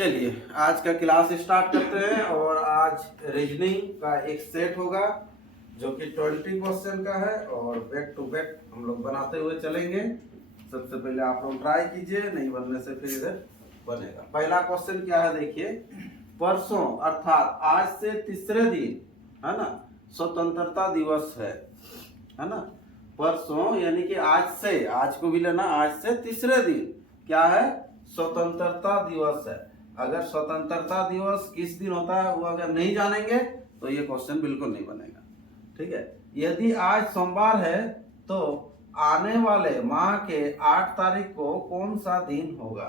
चलिए आज का क्लास स्टार्ट करते हैं और आज रीजनिंग का एक सेट होगा जो कि 20 क्वेश्चन का है और बैक टू बैक हम लोग बनाते हुए चलेंगे। सबसे पहले आप लोग ट्राई कीजिए, नहीं बनने से फिर इधर बनेगा। पहला क्वेश्चन क्या है देखिए, परसों अर्थात आज से तीसरे दिन है ना स्वतंत्रता दिवस है ना। परसों यानी कि आज को भी लेना, आज से तीसरे दिन क्या है, स्वतंत्रता दिवस है। अगर स्वतंत्रता दिवस किस दिन होता है वो अगर नहीं जानेंगे तो ये क्वेश्चन बिल्कुल नहीं बनेगा। ठीक है, यदि आज सोमवार है तो आने वाले माह के 8 तारीख को कौन सा दिन होगा।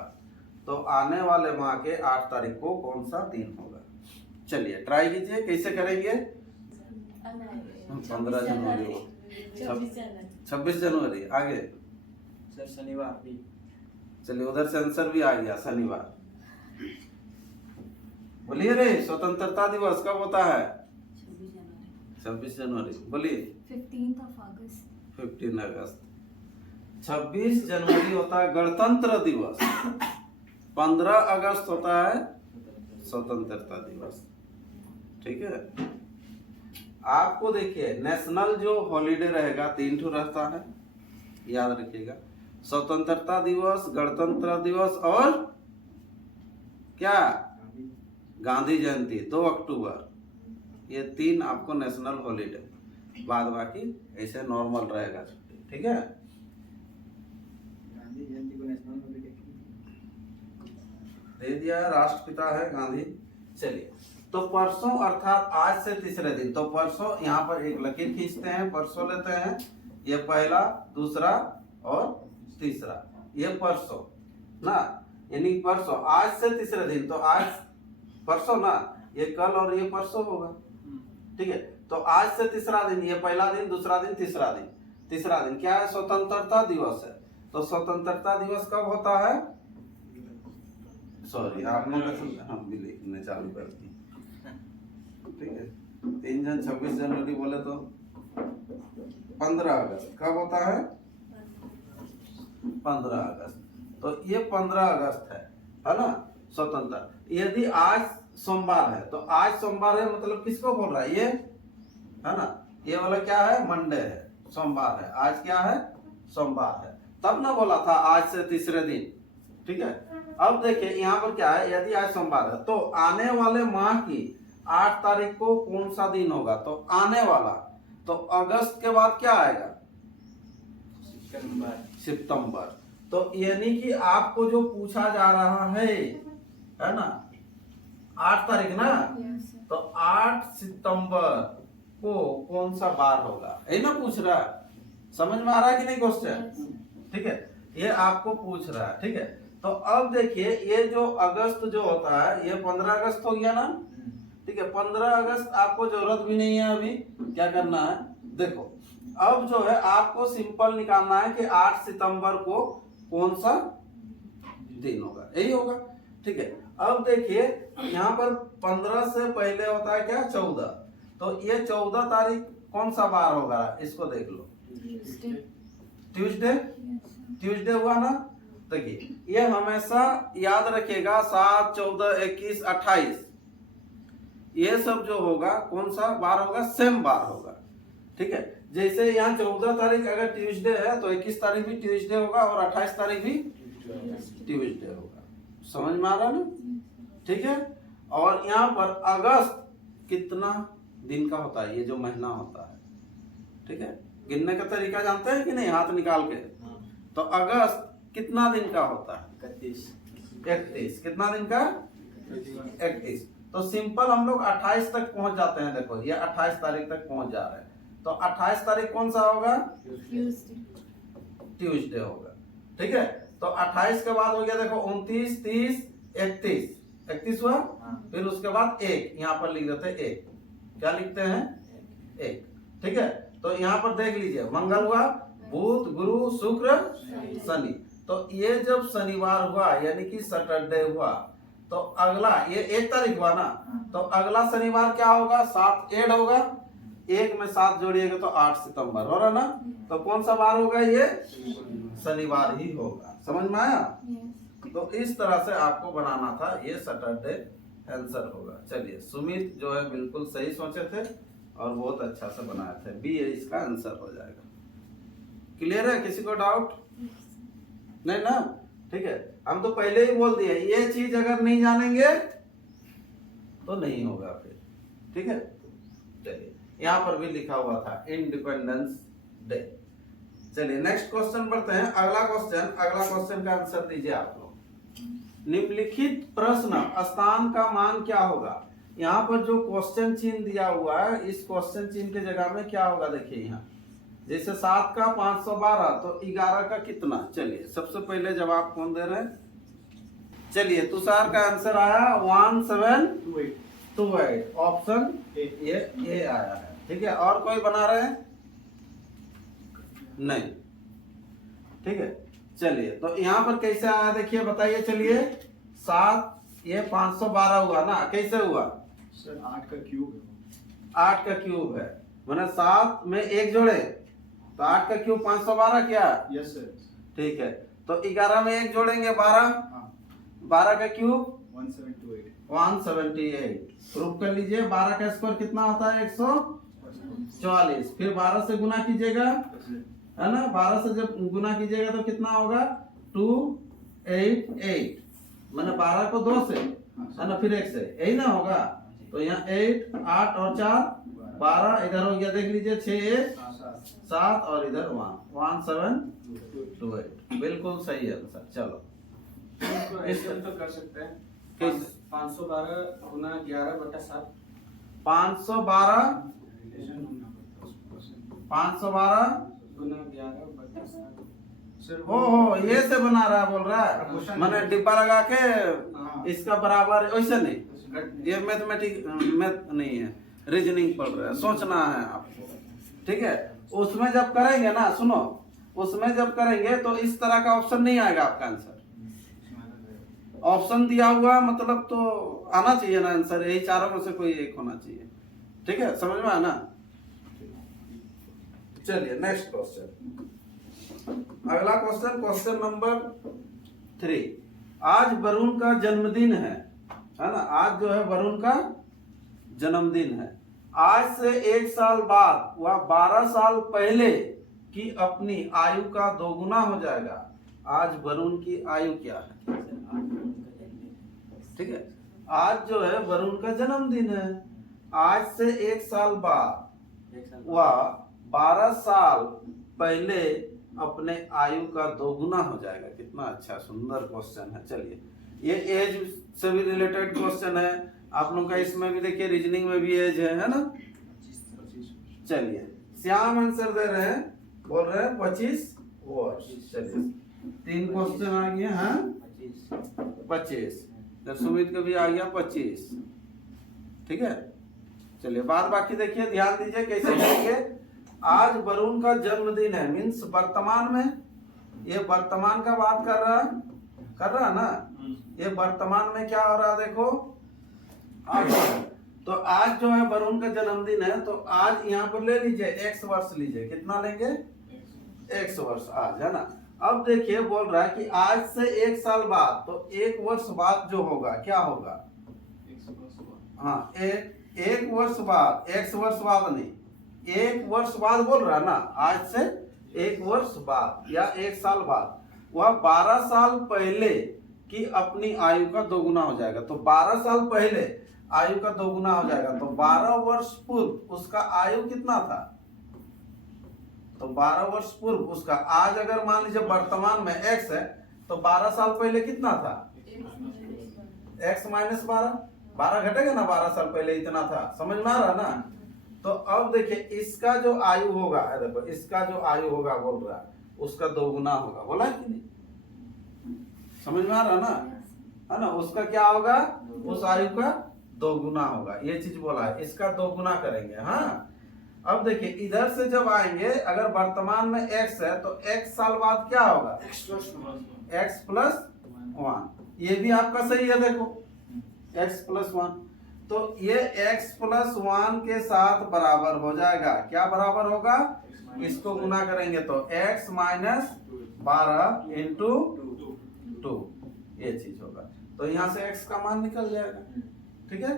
तो आने वाले माह के 8 तारीख को कौन सा दिन होगा। चलिए ट्राई कीजिए, कैसे करेंगे। 15 जनवरी, 26 जनवरी, आगे सर शनिवार भी। चलिए उधर से आंसर भी आ गया, शनिवार। बोलिए रे, स्वतंत्रता दिवस कब होता है। 26 जनवरी। बोलिए 15 अगस्त। 15 अगस्त। 26 जनवरी होता है गणतंत्र दिवस, 15 अगस्त होता है स्वतंत्रता दिवस। ठीक है, आपको देखिए नेशनल जो हॉलीडे रहेगा 3 ठो रहता है, याद रखिएगा। स्वतंत्रता दिवस, गणतंत्र दिवस और क्या, गांधी जयंती 2 अक्टूबर, ये 3 आपको नेशनल हॉलीडे, बाद बाकी ऐसे नॉर्मल रहेगा छुट्टी। ठीक है, गांधी जयंती को नेशनल हॉलीडे दे दिया, राष्ट्रपिता है गांधी। चलिए तो परसों अर्थात आज से तीसरे दिन, तो परसों यहाँ पर एक लकीर खींचते हैं, परसों लेते हैं, ये पहला, दूसरा और तीसरा, ये परसों ना, यानी परसों आज से तीसरे दिन, तो आज परसों ना, ये कल और ये परसों होगा। ठीक है, तो आज से तीसरा दिन, ये पहला दिन, दूसरा दिन, तीसरा दिन। तीसरा दिन क्या है, स्वतंत्रता दिवस है। तो स्वतंत्रता दिवस कब होता है, सॉरी आप लोग हम भी लिखने चालू कर दिए। ठीक है, 3 जन 26 जनवरी बोले तो 15 अगस्त कब होता है, 15 अगस्त। तो ये 15 अगस्त है ना स्वतंत्र। यदि आज सोमवार है तो आज सोमवार है मतलब किसको बोल रहा है, ये है ना, ये वाला क्या है, मंडे है, सोमवार है। आज क्या है, सोमवार है, तब ना बोला था आज से तीसरे दिन। ठीक है, अब देखिए यहाँ पर क्या है, यदि आज सोमवार है तो आने वाले माह की 8 तारीख को कौन सा दिन होगा। तो आने वाला, तो अगस्त के बाद क्या आएगा, सितंबर। तो यानी कि आपको जो पूछा जा रहा है ना 8 तारीख ना, तो 8 सितंबर को कौन सा बार होगा, यही ना पूछ रहा है। समझ में आ रहा है कि नहीं क्वेश्चन। ठीक है, ये आपको पूछ रहा है। ठीक है, तो अब देखिए ये जो अगस्त जो होता है ये 15 अगस्त हो गया ना। ठीक है, 15 अगस्त आपको जरूरत भी नहीं है अभी, क्या करना है देखो, अब जो है आपको सिंपल निकालना है कि 8 सितंबर को कौन सा दिन होगा, यही होगा। ठीक है, अब देखिए यहाँ पर 15 से पहले होता है क्या, 14। तो ये 14 तारीख कौन सा बार होगा, इसको देख लो, ट्यूसडे। ट्यूसडे हुआ ना। देखिए ये हमेशा याद रखिएगा, 7, 14, 21, 28 ये सब जो होगा कौन सा बार होगा, सेम बार होगा। ठीक है, जैसे यहाँ 14 तारीख अगर ट्यूसडे है तो 21 तारीख भी ट्यूसडे होगा और 28 तारीख भी ट्यूसडे होगा। समझ में आ रहा है ना। ठीक है, और यहाँ पर अगस्त कितना दिन का होता है, ये जो महीना होता है। ठीक है, गिनने का तरीका जानते हैं कि नहीं, हाथ निकाल के। तो अगस्त कितना दिन का होता है, 31। कितना दिन का, 31। तो सिंपल हम लोग 28 तक पहुंच जाते हैं। देखो ये 28 तारीख तक पहुंच जा रहे हैं, तो 28 तारीख कौन सा होगा, ट्यूसडे होगा। ठीक है, तो 28 के बाद हो गया देखो 29, 30, 31। 31 हुआ, फिर उसके बाद 1, यहाँ पर लिख देते हैं 1, क्या लिखते हैं, 1। ठीक है, तो यहाँ पर देख लीजिए, मंगल हुआ, बुध, गुरु, शुक्र, शनि। तो ये जब शनिवार हुआ यानी कि सैटरडे हुआ, तो अगला ये 1 तारीख हुआ ना, तो अगला शनिवार क्या होगा, 7 ऐड होगा, 1 में 7 जोड़िएगा तो 8 सितंबर हो रहा ना। तो कौन सा बार होगा, ये शनिवार ही होगा। समझ में आया। तो इस तरह से आपको बनाना था, ये सैटरडे आंसर होगा। चलिए, सुमित जो है बिल्कुल सही सोचे थे और बहुत अच्छा से बनाए थे, बी ए इसका आंसर हो जाएगा। क्लियर है? किसी को डाउट नहीं ना? ठीक है, हम तो पहले ही बोल दिए ये चीज अगर नहीं जानेंगे तो नहीं होगा फिर। ठीक है, चलिए यहाँ पर भी लिखा हुआ था इंडिपेंडेंस डे। चलिए नेक्स्ट क्वेश्चन बढ़ते हैं। अगला क्वेश्चन का आंसर दीजिए आप लोग। निम्नलिखित प्रश्न स्थान का मान क्या होगा? यहाँ पर जो क्वेश्चन चिन्ह दिया हुआ है, इस क्वेश्चन चिन्ह के जगह में क्या होगा? देखिए यहाँ जैसे 7 का 512 तो 11 का कितना? चलिए सबसे पहले जवाब कौन दे रहे हैं? चलिए तुषार का आंसर आया 1728, ऑप्शन ये आया है। ठीक है, और कोई बना रहे हैं? नहीं। ठीक है, चलिए तो यहाँ पर कैसे आया देखिए, बताइए। चलिए 7 ये 512 हुआ ना, कैसे हुआ? सर 8 का क्यूब है। 8 का क्यूब है, मैंने 7 में 1 जोड़े तो 8 का क्यूब 512 क्या? Yes sir. ठीक है, तो 11 में 1 जोड़ेंगे 12, 12 का क्यूब 178। प्रूफ कर लीजिए। 12 का स्क्वायर कितना होता है? 144। फिर 12 से गुना कीजिएगा, है ना? 12 से जब गुना कीजिएगा तो कितना होगा? 288, मैंने 12 को 2 से, है ना, फिर 1 से, यही ना होगा? तो यहाँ 8 8 और 4 12, इधर हो गया देख लीजिए 6 7 और इधर 1728। बिल्कुल सही आंसर। चलो ऐसे तो कर सकते हैं। 512 गुना 11/7। 512 गुना 11/7। सर हो ये से बना रहा है, बोल रहा है मैंने डिब्बा लगा के इसका बराबर, वैसे नहीं, ये मैथ नहीं है, रीजनिंग पढ़ रहा है, सोचना है आपको। ठीक है, उसमें जब करेंगे ना, सुनो, उसमें जब करेंगे तो इस तरह का ऑप्शन नहीं आएगा आपका आंसर। ऑप्शन दिया हुआ मतलब तो आना चाहिए ना आंसर, यही चारों में से कोई एक होना चाहिए। ठीक है, समझ में आना? चलिए नेक्स्ट क्वेश्चन। अगला क्वेश्चन नंबर 3। आज वरुण का जन्मदिन है ना? आज जो है वरुण का जन्मदिन है। आज से 1 साल बाद वह 12 साल पहले की अपनी आयु का दोगुना हो जाएगा। आज वरुण की आयु क्या है? ठीक है, आज जो है वरुण का जन्मदिन है। आज से 1 साल बाद वह 12 साल पहले अपने आयु का दोगुना हो जाएगा। कितना अच्छा सुंदर क्वेश्चन है। चलिए, ये एज से भी रिलेटेड क्वेश्चन है आप लोगों का, इसमें भी देखिए रीजनिंग में भी एज है ना? चलिए, श्याम आंसर दे रहे हैं, बोल रहे हैं 25 वर्ष। चलिए 3 क्वेश्चन आ गए हैं। 25, सुमित का भी आ गया 25। ठीक है, चलिए बाद बाकी देखिए, ध्यान दीजिए कैसे करेंगे। आज वरुण का जन्मदिन है, मीन्स वर्तमान में, ये वर्तमान का बात कर रहा ना? ये वर्तमान में क्या हो रहा है देखो, आज। तो आज जो है वरुण का जन्मदिन है, तो आज यहाँ पर ले लीजिए x वर्ष लीजिए। कितना लेंगे? x वर्ष आज, है ना? अब देखिए बोल रहा है कि आज से 1 साल बाद, तो 1 वर्ष बाद जो होगा क्या होगा? हाँ, 1 वर्ष बाद, x वर्ष बाद नहीं, 1 वर्ष बाद बोल रहा है ना? आज से 1 वर्ष बाद या 1 साल बाद वह 12 साल पहले की अपनी आयु का दोगुना हो जाएगा। तो 12 साल पहले आयु का दोगुना हो जाएगा, तो 12 वर्ष पूर्व उसका आयु कितना था? तो 12 वर्ष पूर्व उसका, आज अगर मान लीजिए वर्तमान में x है, तो 12 साल पहले कितना था? x माइनस 12 घटेगा ना? 12 साल पहले इतना था, समझ में आ रहा ना? तो अब देखिए इसका जो आयु होगा, देखो इसका जो आयु होगा बोल रहा है उसका दोगुना होगा, बोला कि नहीं? समझ में आ रहा ना? है ना? उसका क्या होगा? उस आयु का दोगुना होगा, ये चीज बोला है, इसका दोगुना करेंगे। हाँ, अब देखिए इधर से जब आएंगे, अगर वर्तमान में x है तो x साल बाद क्या होगा? x plus 1। ये भी आपका सही है, देखो x प्लस 1, तो ये x प्लस 1 के साथ बराबर हो जाएगा। क्या बराबर होगा? इसको गुना करेंगे तो x माइनस 12 इंटू 2, ये चीज होगा। तो यहाँ से x का मान निकल जाएगा, ठीक है।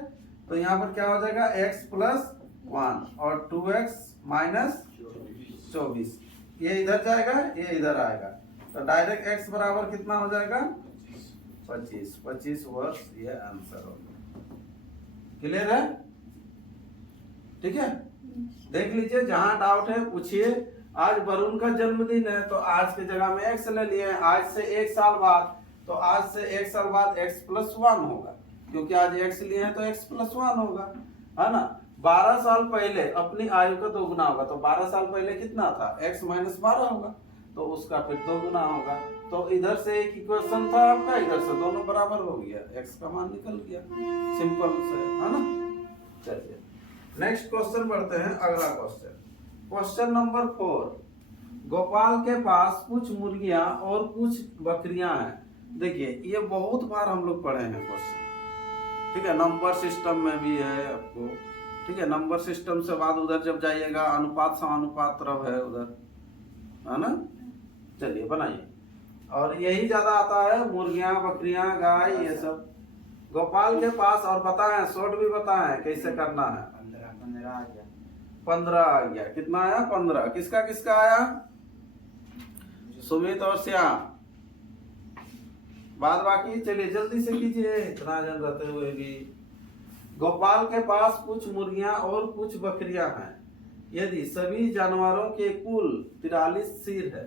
तो यहाँ पर क्या हो जाएगा x प्लस 1 और 2x माइनस 24, ये इधर जाएगा ये इधर आएगा, तो डायरेक्ट x बराबर कितना हो जाएगा 25। 25 वर्ष ये आंसर होगा। क्लियर है, ठीक है। देख लीजिए, जहां डाउट है पूछिए। आज वरुण का जन्मदिन है तो आज की जगह में x ले लिए, आज से 1 साल बाद, तो आज से 1 साल बाद x प्लस 1 होगा, क्योंकि आज x लिए हैं तो x प्लस 1 होगा, है ना। 12 साल पहले अपनी आयु का 2 गुना होगा, तो 12 साल पहले कितना था x माइनस 12 होगा, तो उसका फिर 2 गुना होगा। तो इधर से एक इक्वेशन था आपका, इधर से दोनों बराबर हो गया, x का मान निकल गया, सिंपल से, है ना। चलिए नेक्स्ट क्वेश्चन बढ़ते हैं। अगला क्वेश्चन, क्वेश्चन नंबर 4। गोपाल के पास कुछ मुर्गियां और कुछ बकरियां हैं। देखिए ये बहुत बार हम लोग पढ़े हैं क्वेश्चन, ठीक है। नंबर सिस्टम में भी है आपको, ठीक है। नंबर सिस्टम से बाद उधर जब जाइएगा अनुपात समानुपात तरफ है उधर, है ना। चलिए बनाइए, और यही ज्यादा आता है, मुर्गियां बकरियां गाय ये सब। गोपाल के पास, और बताएं शॉर्ट भी बताएं कैसे करना है। 15 आ गया, कितना आया 15, किसका किसका आया, सुमित और श्याम, बाद बाकी चलिए जल्दी से कीजिए, इतना जन रहते हुए भी। गोपाल के पास कुछ मुर्गियां और कुछ बकरियां हैं। यदि सभी जानवरों के कुल 43 सिर है,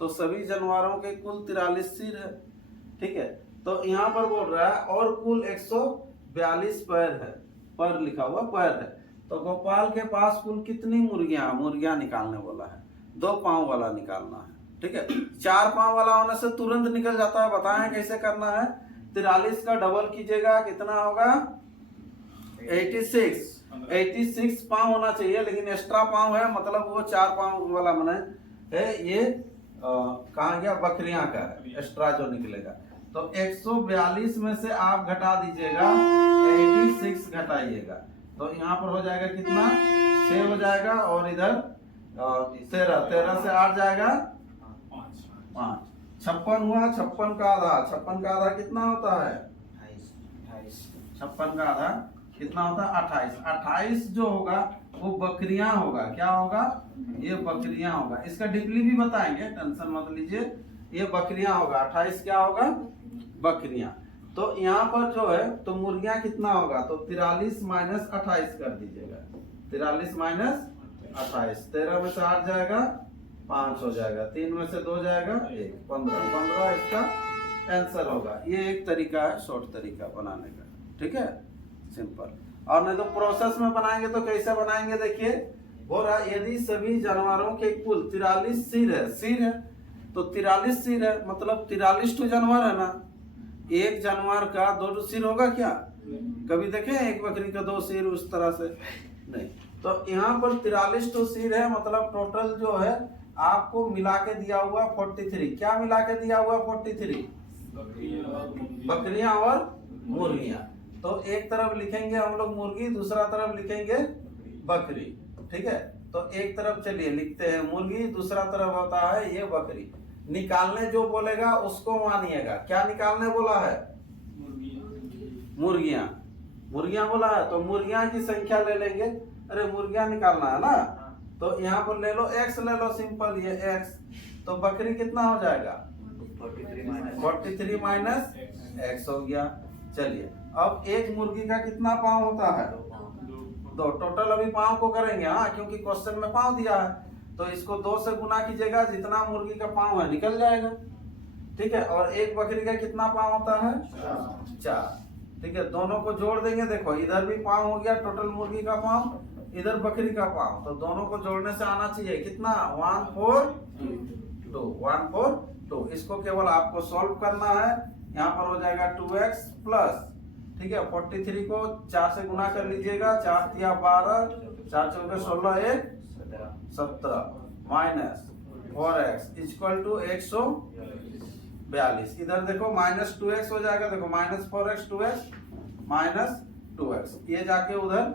तो सभी जानवरों के कुल 43 सिर है, ठीक है। तो यहाँ पर बोल रहा है और कुल 142 पैर है, पर लिखा हुआ पैर है। तो गोपाल के पास कुल कितनी मुर्गियां निकालने वाला है, 2 पांव वाला निकालना है, ठीक है। 4 पांव वाला होने से तुरंत निकल जाता है, बताएं कैसे करना है। 43 का डबल कीजिएगा, कितना होगा 86 पांव होना चाहिए, लेकिन एक्स्ट्रा पांव है, मतलब वो 4 पांव वाला बने है। ये कहाँ गया, बकरियां का है, एक्स्ट्रा जो निकलेगा। तो 142 में से आप घटा दीजिएगा, 86 घटाइएगा, तो यहाँ पर हो जाएगा कितना 6 हो जाएगा, और इधर 13 से 8 जाएगा 5, 56 हुआ। 56 का आधा कितना होता है 56 का आधा कितना होता है 28। 28 जो होगा वो बकरियां होगा, क्या होगा, ये बकरियां होगा। इसका डीपली भी बताएंगे, टेंशन मत लीजिए, ये बकरियां होगा। 28 क्या होगा, बकरियां। तो यहाँ पर जो है तो मुर्गियां कितना होगा, तो 43 माइनस 28 कर दीजिएगा, 43 माइनस 28, 13 में से 8 जाएगा 5 हो जाएगा, 3 में से 2 जाएगा 1, 15 इसका आंसर होगा। ये एक तरीका है, शॉर्ट तरीका बनाने का, ठीक है, सिंपल। और नहीं तो प्रोसेस में बनाएंगे तो कैसे बनाएंगे, देखिए बोल रहा यदि सभी जानवरों के कुल 43 सिर है, तो 43 सिर है, मतलब 43 तो जानवर है ना। एक जानवर का 2 सिर होगा क्या, कभी देखे एक बकरी का 2 सिर उस तरह से नहीं। तो यहाँ पर 43 तो सिर है, मतलब टोटल जो है आपको मिला के दिया हुआ 43। क्या मिला के दिया हुआ 43, बकरियां और मुर्गियां। तो एक तरफ लिखेंगे हम लोग मुर्गी, दूसरा तरफ लिखेंगे बकरी, ठीक है। तो एक तरफ चलिए लिखते हैं मुर्गी, दूसरा तरफ होता है ये बकरी। निकालने जो बोलेगा उसको मानिएगा। क्या निकालने बोला है, मुर्गियां बोला है, तो मुर्गियां की संख्या ले लेंगे। अरे मुर्गियां निकालना है ना, तो यहाँ पर ले लो x ले लो, सिंपल ये x। तो बकरी कितना हो जाएगा 43 माइनस x हो गया। चलिए अब एक मुर्गी का कितना पाँव होता है, 2। टोटल अभी पाँव को करेंगे, हाँ, क्योंकि क्वेश्चन में पाँव दिया है, तो इसको 2 से गुना कीजिएगा, जितना मुर्गी का पाँव है निकल जाएगा, ठीक है। और एक बकरी का कितना पाँव होता है 4, ठीक है। दोनों को जोड़ देंगे, देखो इधर भी पाँव हो गया, टोटल मुर्गी का पाँव, इधर बकरी का पाँव, तो दोनों को जोड़ने से आना चाहिए कितना 142। इसको केवल आपको सॉल्व करना है। यहाँ पर हो जाएगा 2x प्लस, ठीक है, 43 को 4 से गुना कर लीजिएगा, 4 तिया 12, 4 चौके 16, 1 17 माइनस 4x इक्वल टू 142। इधर देखो माइनस 2x हो जाएगा, देखो minus 4x 2x minus 2x, ये जाके उधर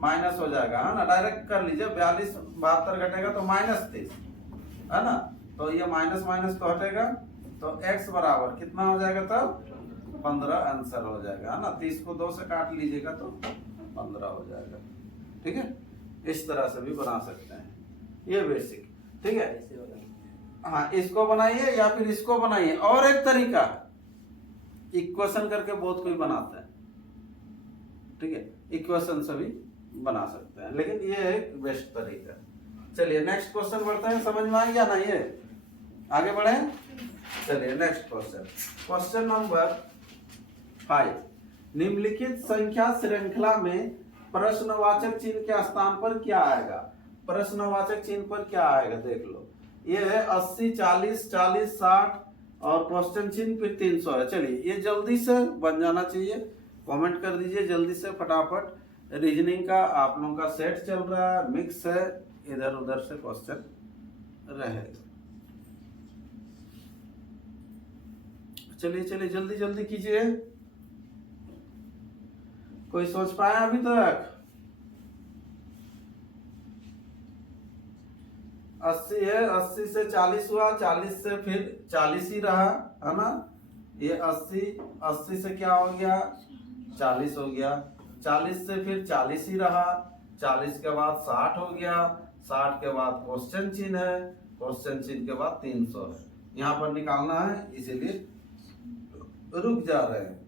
माइनस हो जाएगा, है ना। डायरेक्ट कर लीजिए, 42 72 घटेगा तो माइनस 23, है ना। तो ये माइनस माइनस तो हटेगा, तो x बराबर कितना हो जाएगा तब 15 आंसर हो जाएगा, है ना। 30 को 2 से काट लीजिएगा तो 15 हो जाएगा। ठीक है, इस तरह से भी बना सकते हैं, ये बेसिक। ठीक है, हाँ, इसको बनाइए या फिर इसको बनाइए। और एक तरीका है, इक्वेशन करके बहुत कोई बनाता है। ठीक है, इक्वेशन से भी बना सकते हैं, लेकिन ये एक बेस्ट तरीका है। चलिए नेक्स्ट क्वेश्चन बढ़ते हैं। समझ में आ गया ना, ये आगे बढ़े। चलिए नेक्स्ट क्वेश्चन, क्वेश्चन नंबर 5। निम्नलिखित संख्या श्रृंखला में प्रश्नवाचक चिन्ह के स्थान पर क्या आएगा? प्रश्नवाचक चिन्ह पर क्या आएगा देख लो। ये है 80, 40, 40, 60 और क्वेश्चन चिन्ह फिर 300 है। चलिए ये जल्दी से बन जाना चाहिए, कमेंट कर दीजिए जल्दी से फटाफट। रीजनिंग का आप लोगों का सेट चल रहा है, मिक्स है, इधर उधर से क्वेश्चन रहेगा। चलिए चलिए जल्दी जल्दी कीजिए। कोई सोच पाया अभी तक? 80 है, 80 से 40 हुआ, 40 से फिर 40 ही रहा, है ना। ये 80 से क्या हो गया? 40 हो गया। 40 से फिर 40 ही रहा, 40 के बाद 60 हो गया, 60 के बाद क्वेश्चन चिन्ह है, क्वेश्चन चिन्ह के बाद 300 है। यहाँ पर निकालना है, इसीलिए रुक जा रहे हैं।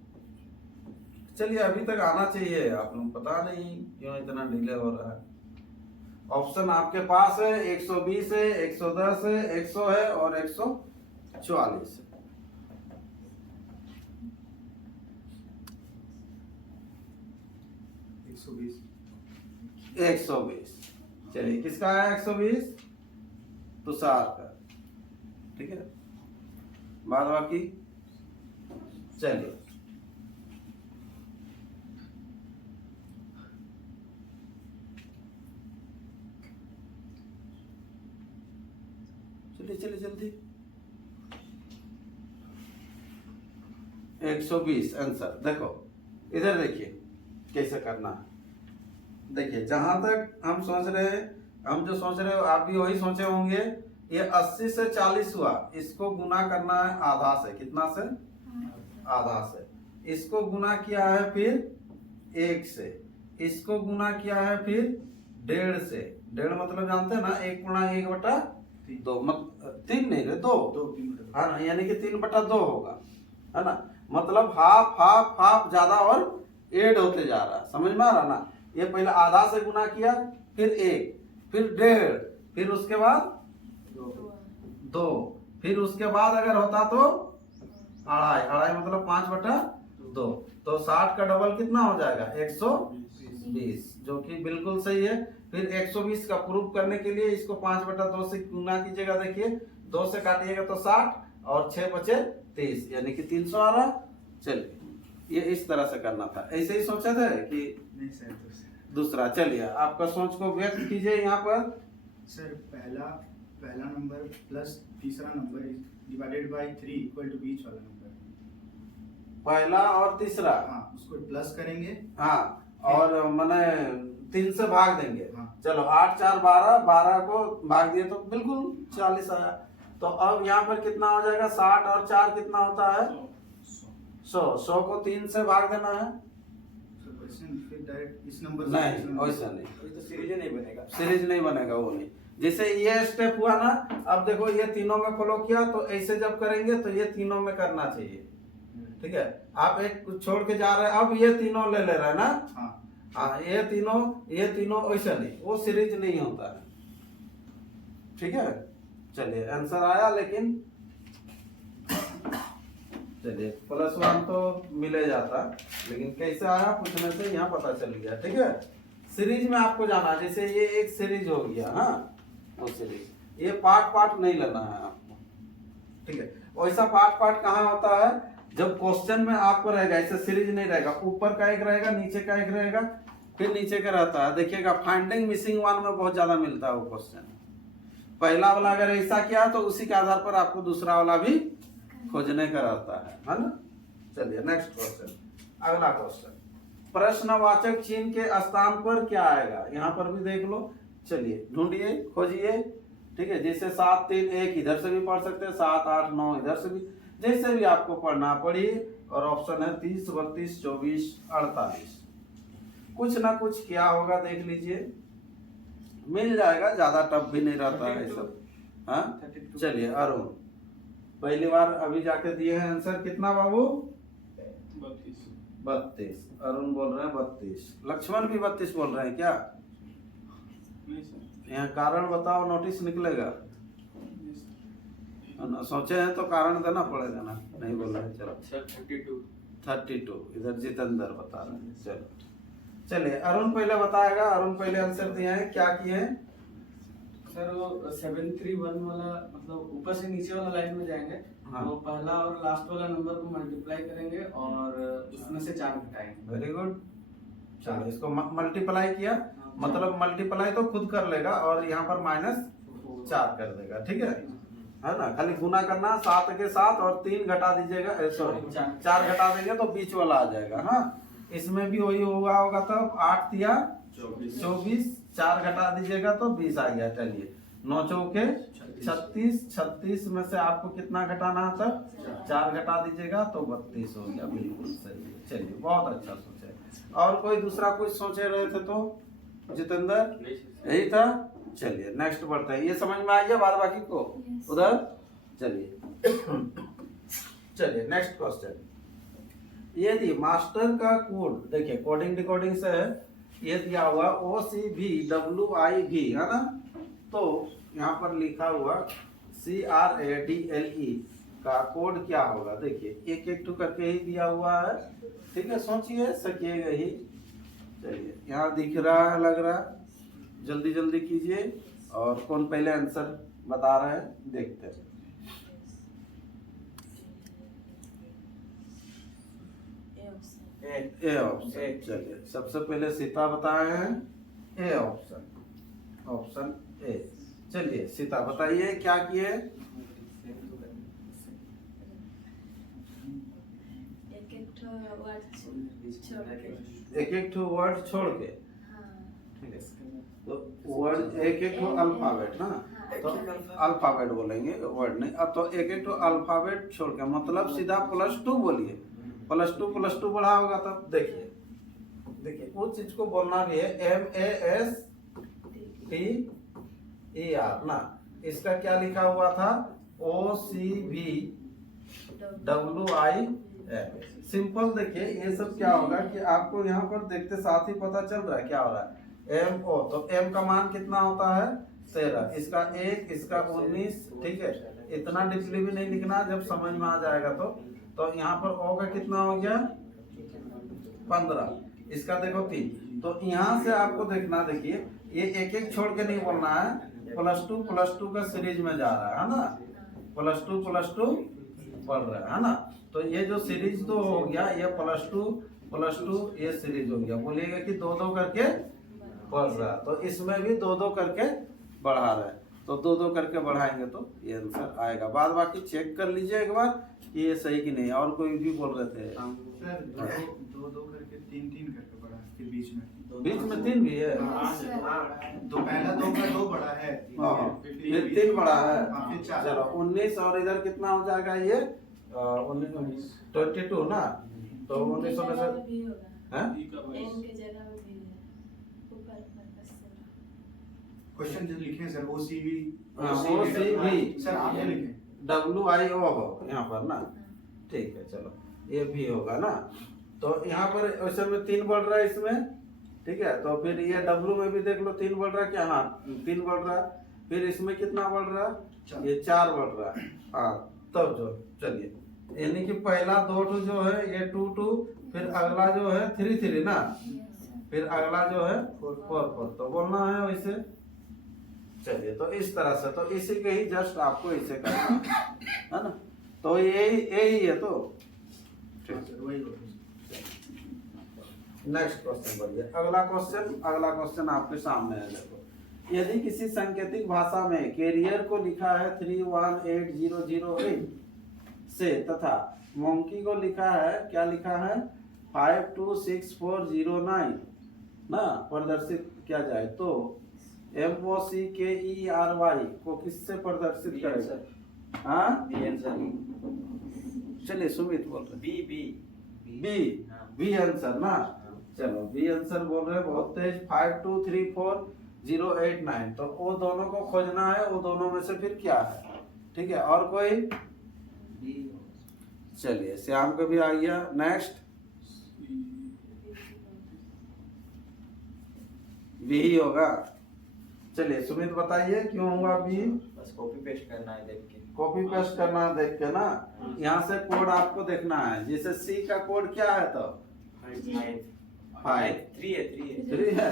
चलिए अभी तक आना चाहिए, आप लोग पता नहीं क्यों इतना डिले हो रहा है। ऑप्शन आपके पास है, 120 है, 110 है, 100 है और 144 है। $120। 120। चलिए किसका है 120? तुषार का। ठीक है, बाद बाकी चलिए चलिए चलिए जल्दी। 120 आंसर। देखो इधर देखिए कैसे करना है। देखिए जहां तक हम सोच रहे हैं, हम जो सोच रहे हो आप भी वही सोचे होंगे। ये 80 से 40 हुआ, इसको गुना करना है आधा से। कितना से? आधा से। इसको गुना किया है फिर 1 से, इसको गुना किया है फिर 1.5 से। 1.5 मतलब जानते हैं ना, 1/1/2, मतलब 3 नहीं रे, 2 है ना, यानी कि 3/2 होगा, है ना। मतलब हाफ हाफ हाफ ज्यादा और ऐड होते जा रहा है, समझ में आ रहा ना। ये पहले आधा से गुना किया, फिर 1, फिर 1.5, फिर उसके बाद 2, फिर उसके बाद अगर होता तो 2.5 मतलब 5/2। तो 60 का डबल कितना हो जाएगा? 120, जो कि बिल्कुल सही है। फिर 120 का प्रूफ करने के लिए इसको 5/2 से गुना कीजिएगा। देखिए 2 से काटिएगा तो 60 और 6 बचे 30, यानी कि 300 आ रहा। चलिए ये इस तरह से करना था, ऐसे ही सोचा था कि नहीं सर, दूसरा। चलिए आपका सोच को व्यक्त कीजिए यहाँ पर। सर पहला नंबर प्लस तीसरा नंबर डिवाइडेड बाय 3 इक्वल टू बीच वाला नंबर। पहला और तीसरा, हाँ, उसको प्लस करेंगे। हाँ, और मैंने 3 से भाग देंगे। हाँ। चलो 8 4 12, 12 को भाग दिए तो बिल्कुल 40 आया। तो अब यहाँ पर कितना हो जाएगा? 60 और 4 कितना होता है? 100 को 3 से भाग देना है। फिर डायरेक्ट इस नंबर नहीं, वैसा नहीं, तो सीरीज नहीं बनेगा। सीरीज नहीं बनेगा, वो नहीं। जैसे ये स्टेप हुआ ना, अब देखो ये तीनों में फॉलो किया, तो ऐसे जब करेंगे तो ये तीनों में करना चाहिए। ठीक है, आप एक छोड़ के जा रहे हैं, अब ये तीनों ले रहे हैं ना। हाँ, ये तीनों वैसा नहीं, वो सीरीज नहीं होता है। ठीक है, चलिए आंसर आया, लेकिन चलिए +1 तो मिले जाता, लेकिन कैसे आया पूछने से यहाँ पता चल गया। ठीक है, सीरीज में आपको जाना, जैसे ये एक सीरीज हो गया, हाँ, वो सीरीज, ये पार्ट नहीं लेना है आपको। ठीक है, वैसा पार्ट कहाँ होता है? जब क्वेश्चन में आपको रहेगा, ऐसे सीरीज नहीं रहेगा, ऊपर का एक रहेगा, नीचे का एक रहेगा, फिर नीचे का रहता है। देखिएगा फाइंडिंग मिसिंग वन में बहुत ज्यादा मिलता है वो क्वेश्चन। पहला वाला अगर ऐसा किया तो उसी के आधार पर आपको दूसरा वाला भी खोजने का रहता है ना। चलिए नेक्स्ट क्वेश्चन, अगला क्वेश्चन, प्रश्नवाचक चिन्ह के स्थान पर क्या आएगा? यहाँ पर भी देख लो। चलिए ढूंढिए, खोजिए। ठीक है, जैसे 7 3 1 इधर से भी पढ़ सकते हैं, 7 8 9 इधर से भी। जैसे भी आपको पढ़ना पढ़िए। और ऑप्शन है 30, 32, 24, 48। कुछ ना कुछ क्या होगा देख लीजिए, मिल जाएगा, ज्यादा टफ भी नहीं रहता है सब। हाँ 32। चलिए अरुण पहली बार अभी जाके दिए हैं आंसर, कितना बाबू? 32। अरुण बोल रहे हैं 32। लक्ष्मण भी 32 बोल रहे हैं क्या? नहीं सर। यहाँ कारण बताओ, नोटिस निकलेगा। सोचे हैं तो कारण देना पड़ेगा ना, नहीं बोल रहे हैं। चलो सर 32। 32 इधर जितेंद्र बता रहे हैं। चलो चलिए अरुण पहले बताएगा। अरुण पहले आंसर दिए हैं, क्या किए हैं? सर वो 731 वाला मतलब ऊपर से नीचे वाला लाइन में जाएंगे। हाँ। वो पहला और लास्ट वाला नंबर को मल्टीप्लाई करेंगे और उसमें से 4 घटाएंगे। Very good. चलो इसको मल्टीप्लाई किया, मतलब मल्टीप्लाई तो खुद कर लेगा और यहाँ पर -4 कर देगा, ठीक है ना। खाली गुना करना 7 के साथ और 3 घटा दीजिएगा, सॉरी 4 घटा देंगे तो बीच वाला आ जाएगा। हाँ इसमें भी वही होगा तब 8 तिया 24, 4 घटा दीजिएगा तो 20 आ गया। चलिए 9 चौके 36, 36 में से आपको कितना घटाना है तब? 4 घटा दीजिएगा तो 32 हो गया। बिल्कुल सही है। चलिए बहुत अच्छा सोचे। और कोई दूसरा कुछ सोचे रहे थे तो जितेंद्र? यही था। चलिए नेक्स्ट बढ़ते हैं। ये समझ में आ गया बाद बाकी को उधर? चलिए चलिए नेक्स्ट क्वेश्चन। यदि मास्टर का कोड देखिए, कोडिंग डिकोडिंग से है, ये दिया हुआ OCVWIV है ना, तो यहाँ पर लिखा हुआ CRADLE का कोड क्या होगा? देखिए एक एक टू करके ही दिया हुआ है, ठीक है, सोचिए सकिएगा ही। चलिए यहाँ दिख रहा है, लग रहा है, जल्दी जल्दी कीजिए। और कौन पहले आंसर बता रहे हैं देखते हैं। A option. चलिए सबसे पहले सीता बताए हैं ए ऑप्शन, ऑप्शन ए। चलिए सीता बताइए क्या किए? एक एक ठो वर्ड छोड़ के, ठीक है, तो वर्ड एक एक ठो अल्फाबेट ना, तो अल्फाबेट बोलेंगे, वर्ड नहीं। अब तो एक एक ठो अल्फाबेट छोड़ के, मतलब सीधा +2 बोलिए। +2 बढ़ा होगा तब देखिए उस चीज को बोलना भी है MASTER ना। इसका क्या लिखा हुआ था? OCVWI। सिंपल। देखिए ये सब क्या होगा कि आपको यहाँ पर देखते साथ ही पता चल रहा है क्या हो रहा है। MO तो M का मान कितना होता है? 13। इसका 1, इसका 19, ठीक है। इतना डिपली भी नहीं लिखना, जब समझ में आ जाएगा तो यहाँ पर O का कितना हो गया? 15। इसका देखो 3। तो यहाँ से आपको देखना, देखिए ये एक एक छोड़ के नहीं बोलना है, +2 का सीरीज में जा रहा है ना, +2 पढ़ रहा है ना। तो ये जो सीरीज तो हो गया, ये +2 ये सीरीज हो गया। बोलिएगा कि 2-2 करके पढ़ रहा है, तो इसमें भी 2-2 करके बढ़ा रहे हैं, तो 2-2 करके बढ़ाएंगे तो ये आंसर आएगा। बाद बाकी चेक कर लीजिए एक बार कि ये सही कि नहीं। और कोई भी बोल रहे थे सर 2-2 करके 3-3 करके पढ़ा, फिर बीच में 3 भी है। तो पहला 2 का 2 बड़ा है, फिर 3 बड़ा है। फिर 4। चलो 19 और इधर कितना हो जाएगा? ये 22 ना, तो 19 में से क्वेश्चन जो लिखे सर OCV सर आपने लिखे WIO हो यहाँ पर ना, ठीक है। चलो ये भी होगा ना, तो यहाँ पर वैसे में 3 बढ़ रहा है इसमें, ठीक है। तो फिर ये W में भी देख लो 3 बढ़ रहा है क्या? हाँ 3 बढ़ रहा है। फिर इसमें कितना बढ़ रहा है? ये 4 बढ़ रहा है। हाँ तब जो चलिए, यानी कि पहला 2 जो है ये 2-2, फिर अगला जो है 3-3 ना, फिर अगला जो है 4-4, तो बोलना है वैसे। चलिए तो इस तरह से, तो इसी के ही जस्ट आपको इसे करना है ना, तो यही है। तो नेक्स्ट क्वेश्चन बढ़िए। अगला क्वेश्चन आपके सामने है। देखो, यदि किसी सांकेतिक भाषा में कैरियर को लिखा है 318008 से तथा मोंकी को लिखा है, क्या लिखा है? 526409 ना, प्रदर्शित किया जाए तो MOCKERY को किससे प्रदर्शित करेगा? हाँ चलिए सुमित बोल रहे बी बी बी हाँ। बी आंसर ना, चलो बी आंसर बोल रहे हैं बहुत तेज। 5234 089, तो वो दोनों को खोजना है, वो दोनों में से फिर क्या है, ठीक है। और कोई, बी चलिए श्याम का भी आ गया। नेक्स्ट बी ही होगा। चलिए सुमित बताइए क्यों हुआ बी। बस कॉपी पेस्ट करना है देख के। कॉपी पेस्ट करना है देख के ना, यहाँ से कोड आपको देखना है। जैसे सी का कोड क्या है तो 5 3 है 3 है 3 है,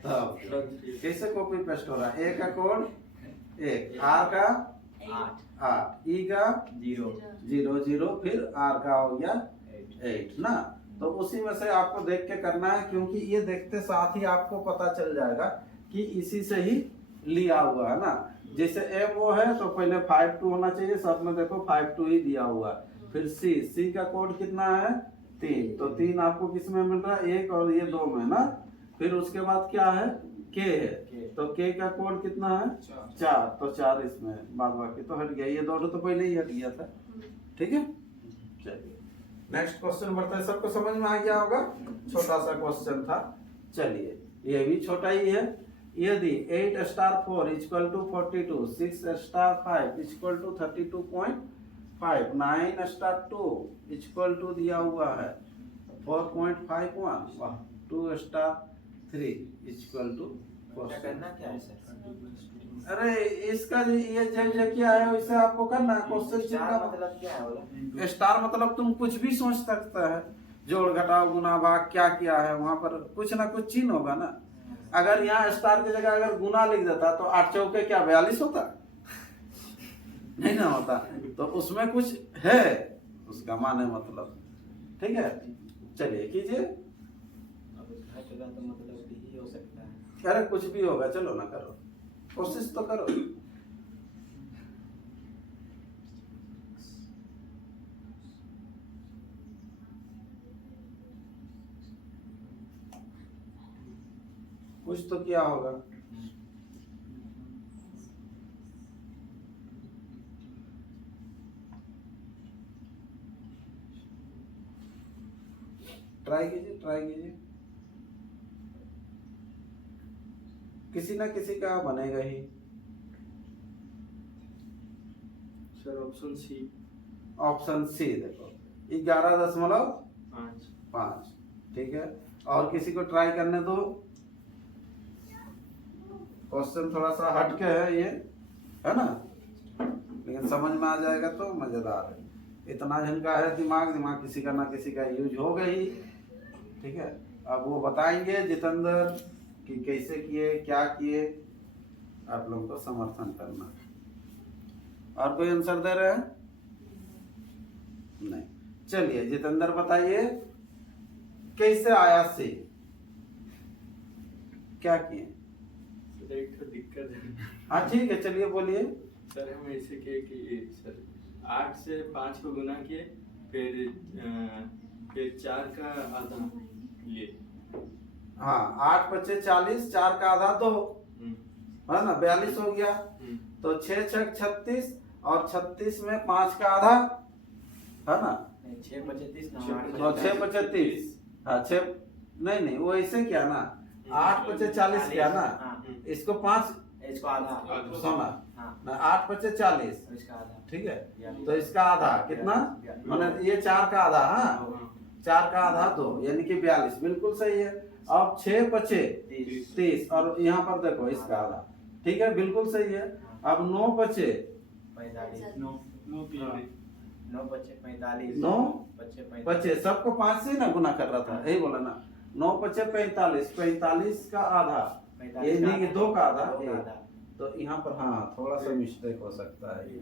तब कैसे कॉपी पेस्ट हो रहा है। ए का कोड 1, आर का 8 8, ई का 0 0 0, फिर आर का हो गया 8 ना। तो उसी में से आपको देख के करना है, क्योंकि ये देखते साथ ही आपको पता चल जाएगा कि इसी से ही लिया हुआ है ना। जैसे एम वो है तो पहले 52 होना चाहिए, सब में देखो 52 ही दिया हुआ है। फिर सी का कोड कितना है 3, तो 3 आपको किस में मिल रहा है 1 और ये 2 में ना। फिर उसके बाद क्या है के है, तो के का कोड कितना है 4, तो 4 इसमें, बाद बाकी तो हट गया। ये दोनों तो पहले ही हट गया था, ठीक है। चलिए नेक्स्ट क्वेश्चन बढ़ता है। सबको समझ में आ गया होगा, छोटा सा क्वेश्चन था। चलिए ये भी छोटा ही है। यदि 8 star 4 equal to 42, 6 star 5 equal to 32.5, 9 star 2 equal to दिया हुआ है 4.51, 2 स्टार 3 इक्वल टू क्या करना क्या है सर? अरे इसका ये जो क्या है वैसे आपको करना है। क्वेश्चन स्टार का मतलब क्या है बोला? स्टार मतलब तुम कुछ भी सोच सकता है, जोड़ घटाव गुना भाग क्या किया है, वहां पर कुछ ना कुछ चिन्ह होगा ना। अगर यहाँ स्टार की जगह अगर गुना लिख देता तो 8 चौके क्या 42 होता नहीं ना होता। तो उसमें कुछ है उसका माने मतलब, ठीक है। चलिए कीजिए। अब घट रहा तो मतलब भी हो सकता है। अरे कुछ भी होगा, चलो ना करो, कोशिश तो करो। कुछ तो क्या होगा। ट्राई कीजिए, ट्राई कीजिए, किसी ना किसी का बनेगा ही। Sir option C. Option C देखो 11.5, ठीक है। और किसी को ट्राई करने दो। क्वेश्चन थोड़ा सा हटके है ये, है ना, लेकिन समझ में आ जाएगा तो मजेदार है। इतना जिनका है दिमाग किसी का ना किसी का यूज हो गई, ठीक है। अब वो बताएंगे जितेंद्र कि कैसे किए क्या किए, आप लोगों को समर्थन करना। और कोई आंसर दे रहे हैं? नहीं। चलिए जितेंद्र बताइए कैसे आया से, क्या किए? सर एक तो दिक्कत है। हाँ ठीक है, चलिए बोलिए। सर हम ऐसे किए कि सर 8 से 5 को गुना किए, फिर 4 का आधा लिए। हाँ 8 × 40, 4 का आधा 2, है ना, 42 हो गया। तो 6 × 6 = 36, और 36 में 5 का आधा, है ना, 6 × 35 ना, 6 × 35, हाँ 6 नहीं वो ऐसे क्या ना, 8 × 40 क्या ना, इसको 5 इसको आधा सोना हाँ। ना, 8 × 40, इसका आधा ठीक है। तो इसका आधा कितना, माने ये 4 का आधा, हाँ 4 का आधा 2 यानी कि 42, बिल्कुल सही है। अब 6 × 5 = 30, और यहाँ पर देखो इसका आधा, ठीक है, बिल्कुल सही है। अब 9 × 5 = 45 9 9 × 45 9 × 5 सबको 5 से ना गुना कर रहा था, यही बोला ना। 9 × 5 = 45, 45 का आधा, ये नहीं कि 2 का आधा, तो यहाँ पर हाँ थोड़ा सा मिस्टेक हो सकता है ये,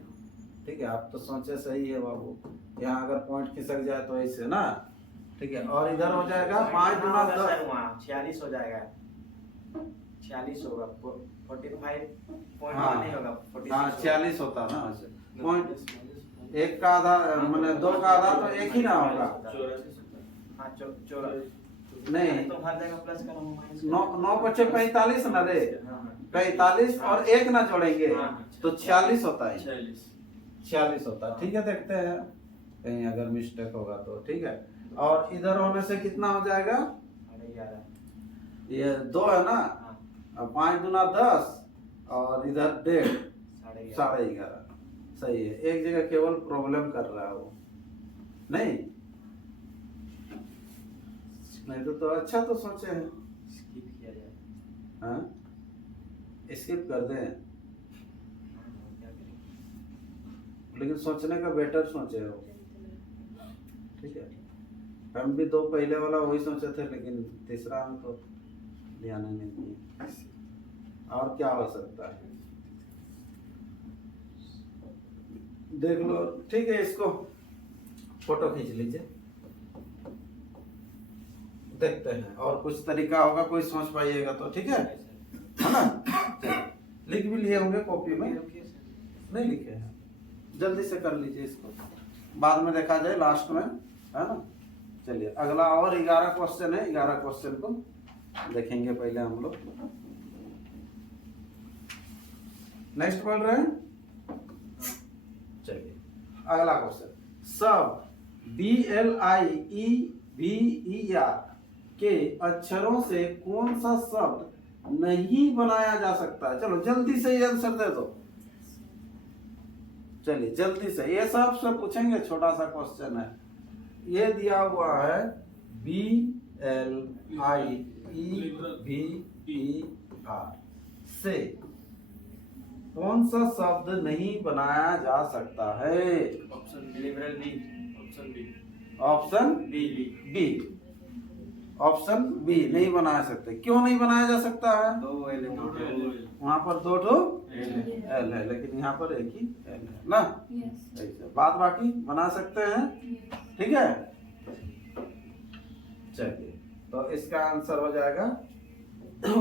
ठीक है। आप तो सोचे सही है बाबू, यहाँ अगर पॉइंट खिसक जाए तो ऐसे ना, ठीक है। और इधर हो जाएगा 5 × 10, 46 हो जाएगा, 46 होगा, 45 पॉइंट हाँ। नहीं होगा, 46 हाँ 46 होता ना वैसे। पॉइंट 1 का आधा मैंने 2 का आधा तो 1 ही ना होगा। हाँ 84 नहीं, तो हर जगह प्लस करो माइनस 9 × 5 = 45 ना रे, 45 और 1 ना जोड़ेंगे तो 46 होता है, 46 होता है, ठीक है। देखते हैं कहीं अगर मिस्टेक होगा तो, ठीक है। और इधर होने से कितना हो जाएगा, 11:30। ये 2 है ना, हाँ, अब 5 दूना 10 और इधर 1.5, 11:30। 11:30। सही है, एक जगह केवल प्रॉब्लम कर रहा है वो, नहीं नहीं तो अच्छा तो सोचे हैं। स्किप किया जाए। हाँ, स्किप कर दें, हाँ, क्या करें? लेकिन सोचने का बेटर सोचे हो, ठीक है। हम भी 2 पहले वाला वही सोचे थे, लेकिन तीसरा हम तो ध्यान ही नहीं दिए। और क्या हो सकता है, देख लो, ठीक है। इसको फोटो खींच लीजिए, देखते हैं और कुछ तरीका होगा कोई सोच पाइएगा तो, ठीक है ना। चलिए, लिख भी लिए होंगे कॉपी में, नहीं लिखे हैं, जल्दी से कर लीजिए इसको, बाद में देखा जाए लास्ट में, है ना। चलिए अगला और 11 क्वेश्चन है, 11 क्वेश्चन को देखेंगे पहले हम लोग। नेक्स्ट पढ़ रहे हैं, चलिए अगला क्वेश्चन। सब BLIEVER के अक्षरों से कौन सा शब्द नहीं बनाया जा सकता है? चलो जल्दी से ये आंसर दे दो, चलिए जल्दी से, ये सब से पूछेंगे, छोटा सा क्वेश्चन है। ये दिया हुआ है BLIEVER से कौन सा शब्द नहीं बनाया जा सकता है? Liberal B. Option B, option B नहीं बना सकते। क्यों नहीं बनाया जा सकता है? 2 L है वहाँ पे। वहां पर 2 एल है, लेकिन यहाँ पर एक ही एल है ना। Yes. ऐसे बात बाकी बना सकते हैं, Yes. ठीक है। चलिए तो इसका आंसर हो जाएगा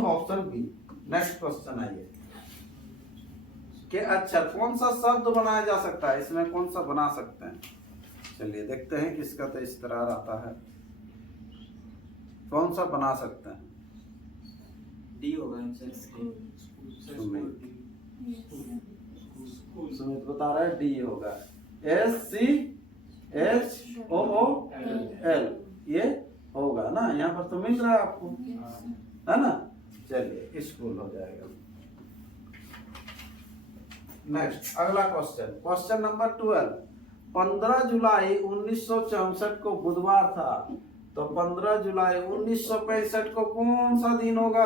ऑप्शन बी। नेक्स्ट क्वेश्चन आइए कि अक्षर कौन सा शब्द बनाया जा सकता है, इसमें कौन सा बना सकते हैं? चलिए देखते हैं किसका तो इस तरह आता है, कौन सा बना सकते हैं? डी होगा आंसर। सुमित बता रहा है डी होगा। SCHOOL ये होगा ना, यहाँ पर तो मिल रहा है आपको, है ना। चलिए स्कूल हो जाएगा। नेक्स्ट अगला क्वेश्चन, क्वेश्चन नंबर 12। 15 जुलाई 1964 को बुधवार था, तो 15 जुलाई 1965 को कौन सा दिन होगा?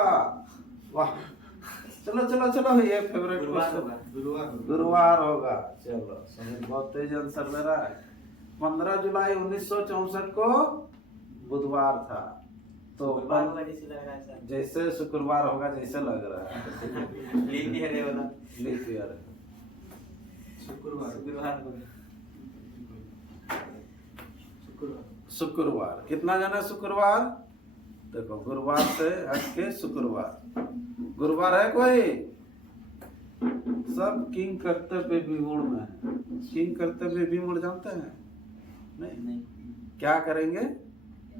वाह, चलो चलो चलो, ये फेवरेट गुरुवार क्वेश्चन, होगा। गुरुवार होगा। चलो सुमित बहुत तेज आंसर दे रहा है। 15 जुलाई 1964 को बुधवार था, तो गुरुवार होगा जैसे लग रहा है सर। जैसे शुक्रवार होगा जैसे लग रहा है। लीप ईयर है वाला। लीप ईयर है। शुक्रवार होगा। शुक्रवार कितना जाना शुक्रवार? देखो गुरुवार से हट के शुक्रवार, गुरुवार है कोई? सब किंग कर्तव्य विमूढ़ में है। किंग कर्तव्य विमूढ़ जानते हैं? नहीं। क्या करेंगे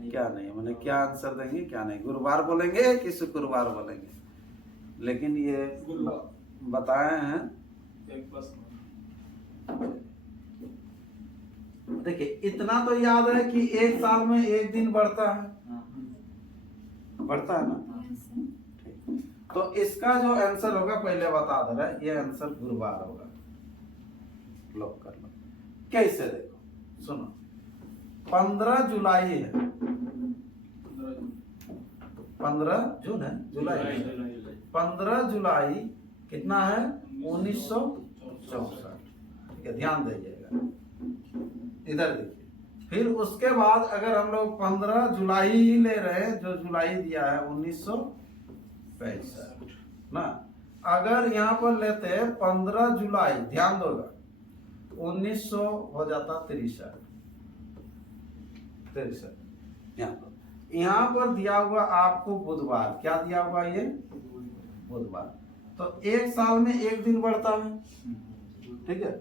क्या नहीं, मैंने क्या आंसर देंगे क्या नहीं, गुरुवार बोलेंगे कि शुक्रवार बोलेंगे? लेकिन ये बताए हैं, देखिए इतना तो याद है कि एक साल में एक दिन बढ़ता है, बढ़ता है ना। तो इसका जो आंसर होगा पहले बता दे रहा है, ये आंसर गुरुवार होगा, लॉक कर लो। कैसे देखो सुनो, 15 जुलाई है, 15 जून है, जुलाई 15 जुलाई कितना है? 1964, ठीक है, ध्यान दीजिएगा। इधर देखिए, फिर उसके बाद अगर हम लोग 15 जुलाई ही ले रहे हैं, जो जुलाई दिया है 1965 ना, अगर यहाँ पर लेते हैं 15 जुलाई, ध्यान दोगा 1900 हो जाता 63, यहाँ पर दिया हुआ आपको बुधवार, क्या दिया हुआ ये? बुधवार। तो एक साल में एक दिन बढ़ता है, ठीक है,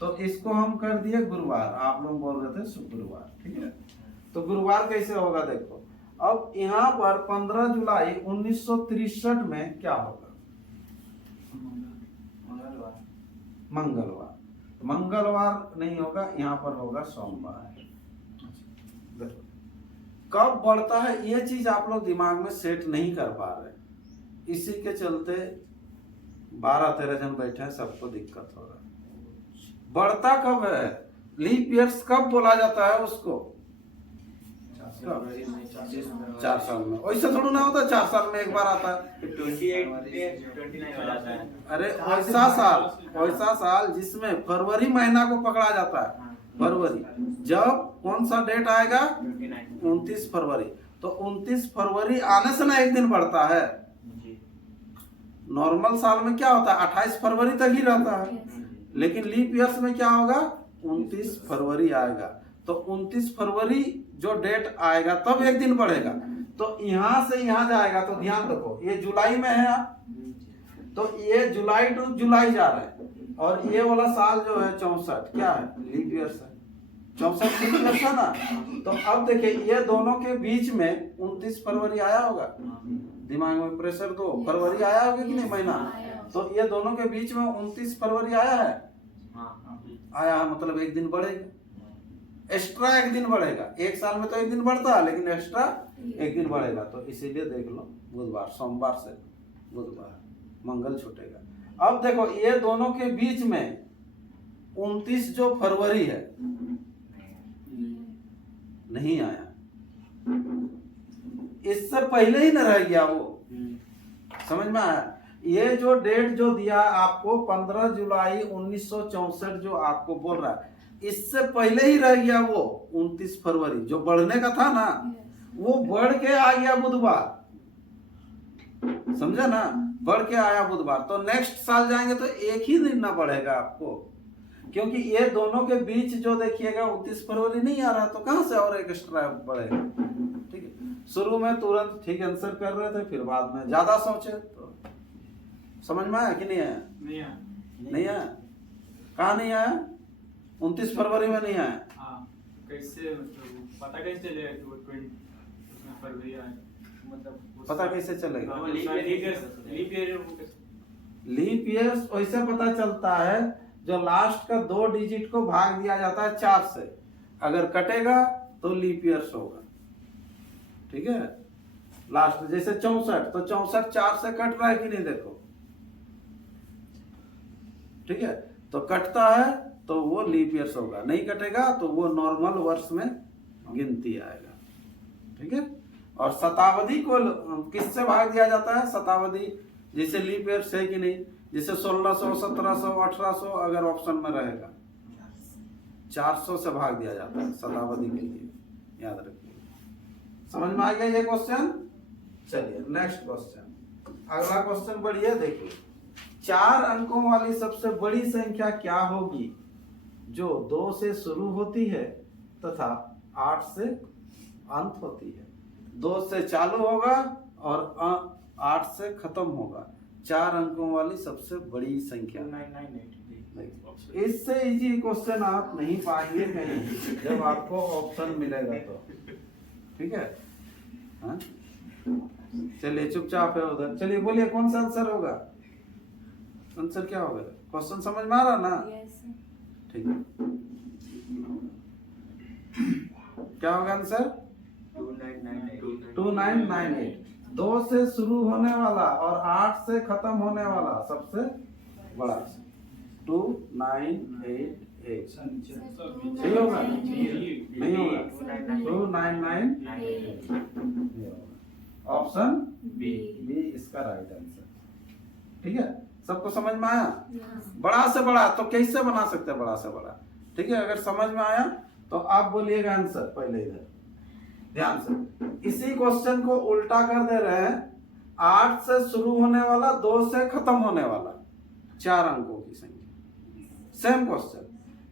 तो इसको हम कर दिए गुरुवार, आप लोग बोल रहे थे शुक्रवार, ठीक है। तो गुरुवार कैसे होगा देखो, अब यहाँ पर 15 जुलाई 1963 में क्या होगा? मंगलवार। मंगलवार नहीं होगा, यहाँ पर होगा सोमवार। देखो कब बढ़ता है ये चीज आप लोग दिमाग में सेट नहीं कर पा रहे, इसी के चलते 12-13 जन बैठे हैं, सबको दिक्कत हो रहा है। बढ़ता कब है, लीप ईयर्स कब बोला जाता है उसको? 4 साल में। वैसे थोड़ा ना होता, 4 साल में एक बार आता है। 28-29 हो जाता है। अरे वैसा साल जिसमें फरवरी महीना को पकड़ा जाता है, फरवरी, जब कौन सा डेट आएगा? 29 फरवरी। तो 29 फरवरी आने से ना एक दिन बढ़ता है। नॉर्मल साल में क्या होता है, 28 फरवरी तक ही रहता है, लेकिन लीप ईयर्स में क्या होगा, 29 फरवरी आएगा। तो 29 फरवरी जो डेट आएगा तब एक दिन बढ़ेगा। तो यहाँ से यहाँ जाएगा, तो ध्यान रखो ये जुलाई में है आप, तो ये जुलाई टू जुलाई जा रहा है, और ये वाला साल जो है 64 क्या है, लीप ईयर्स है, 64 लीप ईयर्स है ना। तो अब देखिए ये दोनों के बीच में 29 फरवरी आया होगा, दिमाग में प्रेशर दो, फरवरी आया होगा कि नहीं महीना? तो ये दोनों के बीच में 29 फरवरी आया है, आया है, मतलब एक दिन बढ़ेगा, एक्स्ट्रा एक दिन बढ़ेगा। एक साल में तो एक दिन बढ़ता है, लेकिन एक्स्ट्रा एक दिन बढ़ेगा। तो इसीलिए देख लो बुधवार, सोमवार से बुधवार, मंगल छूटेगा। अब देखो ये दोनों के बीच में 29 जो फरवरी है नहीं आया, इससे पहले ही न रह गया वो, समझ में आया? ये जो डेट जो दिया आपको 15 जुलाई 1964 जो आपको बोल रहा है, इससे पहले ही रह गया वो 29 फरवरी जो बढ़ने का था ना, वो बढ़ के आ गया बुधवार, समझा ना, बढ़ के आया बुधवार। तो नेक्स्ट साल जाएंगे तो एक ही दिन ना बढ़ेगा आपको, क्योंकि ये दोनों के बीच जो देखिएगा 29 फरवरी नहीं आ रहा, तो कहां से और एक एक्स्ट्रा बढ़ेगा। ठीक है, शुरू में तुरंत ठीक आंसर कर रहे थे, फिर बाद में ज्यादा सोचे, तो समझ में आया कि नहीं आया? नहीं आया। कहाँ नहीं आया? 29 फरवरी में नहीं आया। कैसे मतलब पता कैसे चलेगा कि वो 20 फरवरी आया? मतलब पता कैसे चलेगा? लीप ईयर वैसे पता चलता है, जो लास्ट का 2 डिजिट को भाग दिया जाता है 4 से, अगर कटेगा तो लीप ईयर्स होगा। ठीक है, लास्ट जैसे 64, तो 64 4 से कट रहा है कि नहीं, देखो, ठीक है, तो कटता है तो वो लीप ईयर्स होगा, नहीं कटेगा तो वो नॉर्मल वर्ष में गिनती आएगा। ठीक है, और शताब्दी को किससे भाग दिया जाता है? शताब्दी, जैसे लीप ईयर्स है कि नहीं, जैसे 1600, 1700, 1800 अगर ऑप्शन में रहेगा, 400 से भाग दिया जाता है शताब्दी के लिए, याद रखिए। समझ में आ गया ये क्वेश्चन? चलिए नेक्स्ट क्वेश्चन, अगला क्वेश्चन बढ़िए, देखिए 4 अंकों वाली सबसे बड़ी संख्या क्या होगी जो 2 से शुरू होती है तथा 8 से अंत होती है? 2 से चालू होगा और 8 से खत्म होगा। 4 अंकों वाली सबसे बड़ी संख्या। 998। इससे इजी क्वेश्चन आप नहीं पाएंगे कहीं, जब आपको ऑप्शन मिलेगा तो। ठीक है, हाँ? चलिए चुपचाप है उधर, चलिए बोलिए कौन सा आंसर होगा? आंसर क्या होगा? क्वेश्चन समझ में आ रहा ना? ठीक है, क्या होगा आंसर? 2998। 2 से शुरू होने वाला और 8 से खत्म होने वाला सबसे बड़ा। 2988 सही होगा? नहीं होगा, 2998 ऑप्शन बी इसका राइट आंसर। ठीक है, सबको समझ में आया? बड़ा से बड़ा तो कैसे बना सकते हैं, बड़ा से बड़ा? ठीक है, अगर समझ में आया तो आप बोलिएगा आंसर पहले इधर ध्यान से। इसी क्वेश्चन को उल्टा कर दे रहे हैं, 8 से शुरू होने वाला, 2 से खत्म होने वाला, 4 अंकों की संख्या। सेम क्वेश्चन,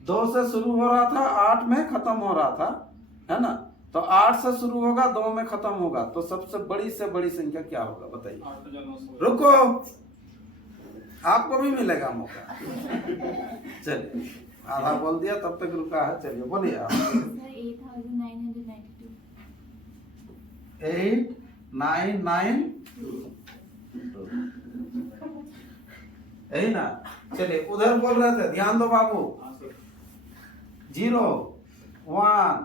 2 से शुरू हो रहा था, 8 में खत्म हो रहा था, है ना? तो 8 से शुरू होगा, 2 में खत्म होगा, तो सबसे बड़ी से बड़ी संख्या क्या होगा बताइए? रुको, आपको भी मिलेगा मौका। चलिए, आधा बोल दिया तब तक रुका है, चलिए बोलिए आप। 8992 यही ना? चलिए उधर बोल रहे थे, ध्यान दो बाबू, 0 1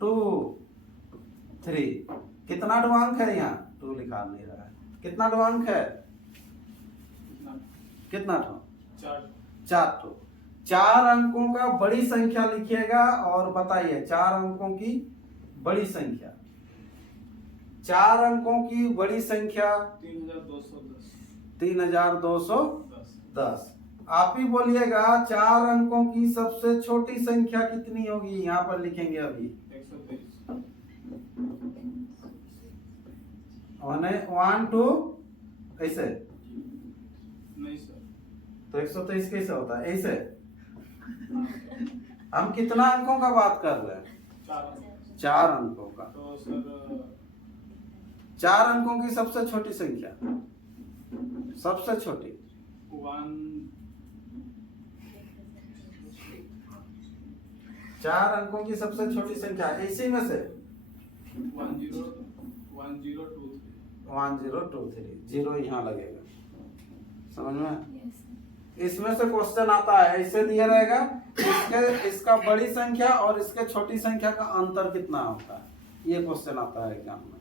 2 3। कितना ढवांक है यहाँ? 2 लिखा नहीं रहा है। कितना ढवांक है? कितना ठो? 4 ठो। 4 अंकों का बड़ी संख्या लिखिएगा और बताइए 4 अंकों की बड़ी संख्या। 4 अंकों की बड़ी संख्या 3210। आप ही बोलिएगा 4 अंकों की सबसे छोटी संख्या कितनी होगी? यहाँ पर लिखेंगे अभी 1 2 ऐसे। नहीं सर। तो 123 कैसे होता है? ऐसे। हम कितना अंकों का बात कर रहे हैं? 4 अंकों का। तो सर 4 अंकों की सबसे छोटी संख्या, सबसे छोटी 4 अंकों की सबसे छोटी संख्या इसी में से 1023। 0 यहाँ लगेगा, समझ में? yes, इसमें से क्वेश्चन आता है, ऐसे दिया रहेगा इसका बड़ी संख्या और इसके छोटी संख्या का अंतर कितना होता है, ये क्वेश्चन आता है एग्जाम में।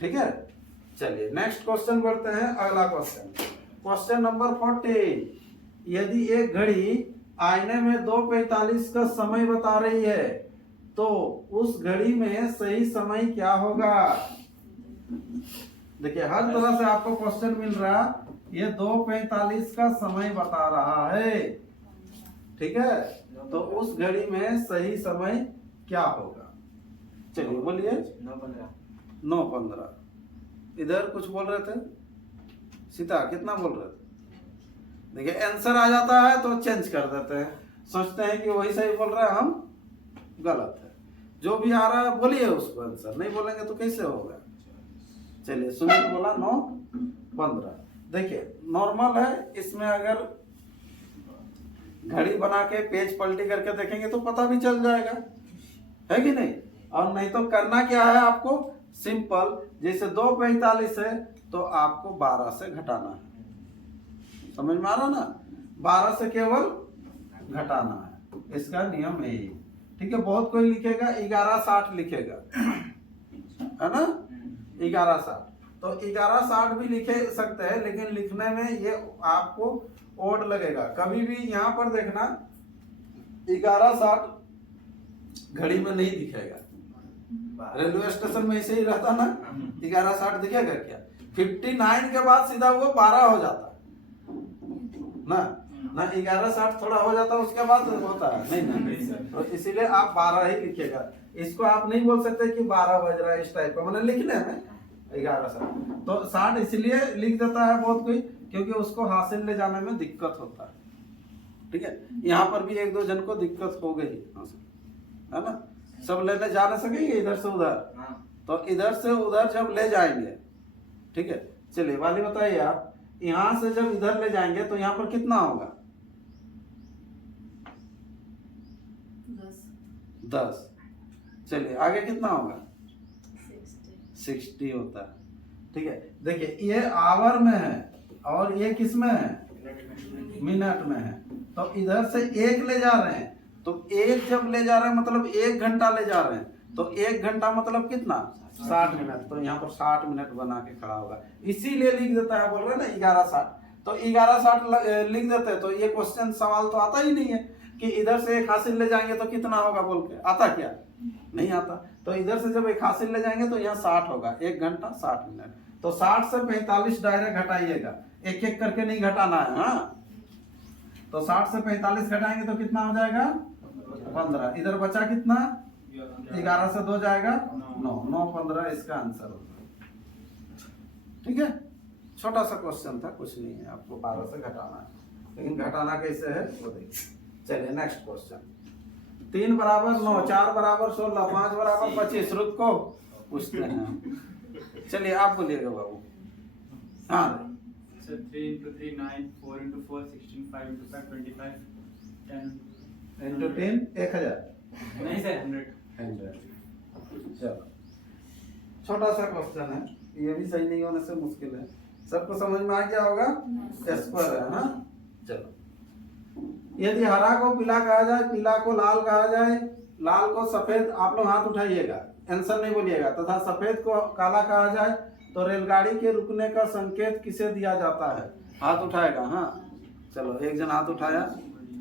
ठीक है, चलिए नेक्स्ट क्वेश्चन बढ़ते हैं। अगला क्वेश्चन नंबर 14। यदि एक घड़ी आईने में 2:45 का समय बता रही है तो उस घड़ी में सही समय क्या होगा? देखिए हर तरह से आपको क्वेश्चन मिल रहा, ये 2:45 का समय बता रहा है, ठीक है, तो उस घड़ी में सही समय क्या होगा? चलिए बोलिए। 9:15। इधर कुछ बोल रहे थे सीता, कितना बोल रहे थे? देखिए आंसर आ जाता है तो चेंज कर देते हैं, सोचते हैं कि वही सही बोल रहा है, हम गलत है। जो भी आ रहा है बोलिए उसको आंसर, नहीं बोलेंगे तो कैसे होगा? चलिए सुमित बोला 9:15। देखिए नॉर्मल है, इसमें अगर घड़ी बना के पेज पलटी करके देखेंगे तो पता भी चल जाएगा, है कि नहीं? और नहीं तो करना क्या है आपको, सिंपल, जैसे 2:45 है तो आपको 12 से घटाना है, समझ में आ रहा ना? 12 से केवल घटाना है, इसका नियम है ये। ठीक है, बहुत कोई लिखेगा 11:60 लिखेगा, है ना? 11:60 तो 11:60 भी लिखे सकते हैं, लेकिन लिखने में ये आपको ओड लगेगा। कभी भी यहाँ पर देखना 11:60 घड़ी में नहीं दिखेगा, रेलवे स्टेशन में ऐसे ही रहता ना, 11:60 दिखेगा क्या? 59 के बाद सीधा वो 12 हो जाता ना, 11:60 थोड़ा हो जाता है उसके बाद होता है नहीं ना, तो इसीलिए आप 12 ही लिखेगा। इसको आप नहीं बोल सकते कि 12 बज रहा है इस टाइप का, मतलब लिखने में 11:60 तो 60 इसलिए लिख देता है बहुत कोई, क्योंकि उसको हासिल ले जाने में दिक्कत होता है। ठीक है, यहाँ पर भी 1-2 जन को दिक्कत हो गई, है ना? सब लेने जा नहीं सकेंगे इधर से उधर, तो इधर से उधर जब ले जाएंगे, ठीक है। चलिए वाली बताइए आप, यहाँ से जब इधर ले जाएंगे तो यहाँ पर कितना होगा? 10। चलिए आगे कितना होगा? 60 होता है। ठीक है, देखिए ये आवर में है और ये किस में है? मिनट में है। तो इधर से 1 ले जा रहे हैं, तो 1 जब ले जा रहे हैं मतलब 1 घंटा ले जा रहे हैं, तो 1 घंटा मतलब कितना? 60 मिनट। तो यहाँ पर 60 मिनट बना के खड़ा होगा, इसीलिए लिख देता है, बोल रहे ना 11:60। तो 11:60 लिख देते हैं तो ये क्वेश्चन सवाल तो आता ही नहीं है कि इधर से 1 हासिल ले जाएंगे तो कितना होगा बोल के, आता क्या? नहीं आता। तो इधर से जब 1 हासिल ले जाएंगे तो यहाँ 60 होगा, 1 घंटा 60 मिनट। तो 60 से 45 डायरेक्ट घटाइएगा, एक एक करके नहीं घटाना है। हाँ, तो 60 से 45 घटाएंगे तो कितना हो जाएगा? 15। इधर बचा कितना? 11 से 2 जाएगा 9, 9:15 इसका आंसर होगा। ठीक है, छोटा सा क्वेश्चन था, कुछ नहीं है, आपको 12 से घटाना है, लेकिन घटाना कैसे है वो देखिए। चलिए नेक्स्ट क्वेश्चन। 3 बराबर 9, 4 बराबर 16, 5 बराबर 25, रुक को पूछते हैं। चलिए आप बोलिएगा बाबू। हाँ, 3 into 3 9, 4 into 4 16, 5 into 5 25, 10 into 10 1000 नहीं सर 100। चलो छोटा सा क्वेश्चन है, ये भी सही नहीं होने से मुश्किल है। सबको समझ में आ गया होगा? स्क्वायर है ना। चलो यदि हरा को पीला कहा जाए, पीला को लाल कहा जाए, लाल को सफेद, आप लोग हाथ उठाइएगा, आंसर नहीं बोलिएगा, तथा सफेद को काला कहा जाए तो रेलगाड़ी के रुकने का संकेत किसे दिया जाता है? हाथ उठाएगा। हाँ चलो, एक जन हाथ उठाया,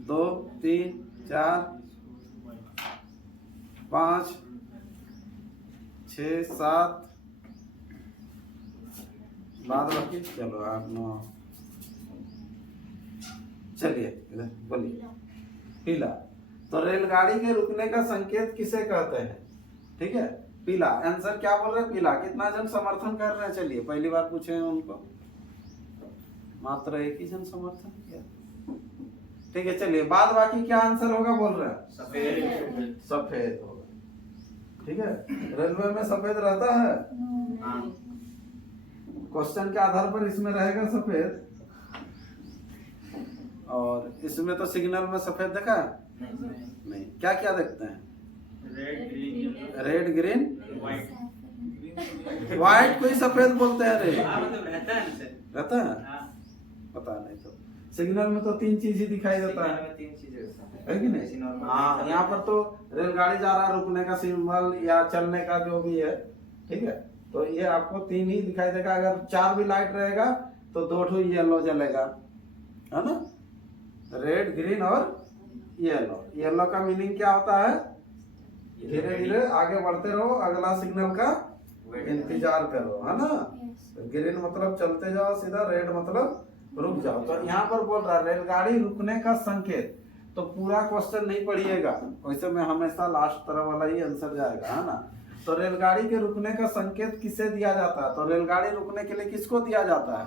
2 3 4 5 6 7 बाद बाकी, चलो 8 9, चलिए इधर बोलिए। पीला। तो रेलगाड़ी के रुकने का संकेत किसे कहते हैं? ठीक है, पीला। आंसर क्या बोल रहे हैं? पीला। कितना जन समर्थन कर रहे हैं? चलिए पहली बार पूछे हैं उनको, मात्र एक ही जन समर्थन किया। ठीक है, चलिए बाद बाकी क्या आंसर होगा बोल रहे हैं? सफेद। सफेद होगा। ठीक है, रेलवे में सफेद रहता है, क्वेश्चन के आधार पर इसमें रहेगा सफेद, और इसमें तो सिग्नल में सफेद देखा है? नहीं। क्या क्या देखते हैं? रेड ग्रीन व्हाइट को ही सफेद बोलते हैं रे। रहता है? पता नहीं, तो सिग्नल में तो 3 चीज ही दिखाई देता है कि नहीं? हाँ, यहाँ पर तो रेलगाड़ी जा रहा है, रुकने का सिंबल या चलने का जो भी है, ठीक है, तो ये आपको 3 ही दिखाई देगा। अगर 4 भी लाइट रहेगा तो 2 येलो जलेगा, है ना? रेड ग्रीन और येलो। येलो का मीनिंग क्या होता है? धीरे धीरे आगे बढ़ते रहो, अगला सिग्नल का इंतजार करो, है ना? ग्रीन मतलब चलते जाओ सीधा, रेड मतलब रुक जाओ। तो यहाँ पर बोल रहा है रेलगाड़ी रुकने का संकेत। तो पूरा क्वेश्चन नहीं पढ़िएगा, वैसे में हमेशा लास्ट तरह वाला ही आंसर जाएगा, है ना? तो रेलगाड़ी के रुकने का संकेत किसे दिया जाता है? तो रेलगाड़ी रुकने के लिए किसको दिया जाता है?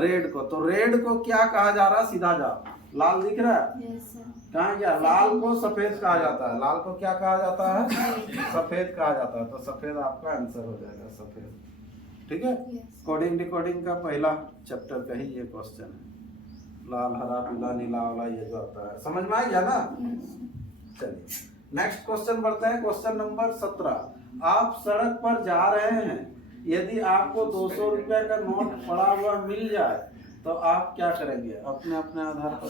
रेड को। तो रेड को क्या कहा जा रहा है? सीधा जाओ। लाल दिख रहा है? कहाँ गया? लाल को सफेद कहा जाता है। लाल को क्या कहा जाता है? सफेद कहा जाता है। तो सफेद आपका आंसर हो जाएगा, सफेद। ठीक है, कोडिंग डिकोडिंग का पहला चैप्टर का ही ये क्वेश्चन है। लाल हरा पीला नीला वाला ये जो आता है, समझ में आ गया ना? चलिए नेक्स्ट क्वेश्चन बढ़ते हैं। Question number 17। आप सड़क पर जा रहे हैं, यदि आपको 200 रुपया का नोट पड़ा हुआ मिल जाए तो आप क्या करेंगे? अपने अपने आधार पर।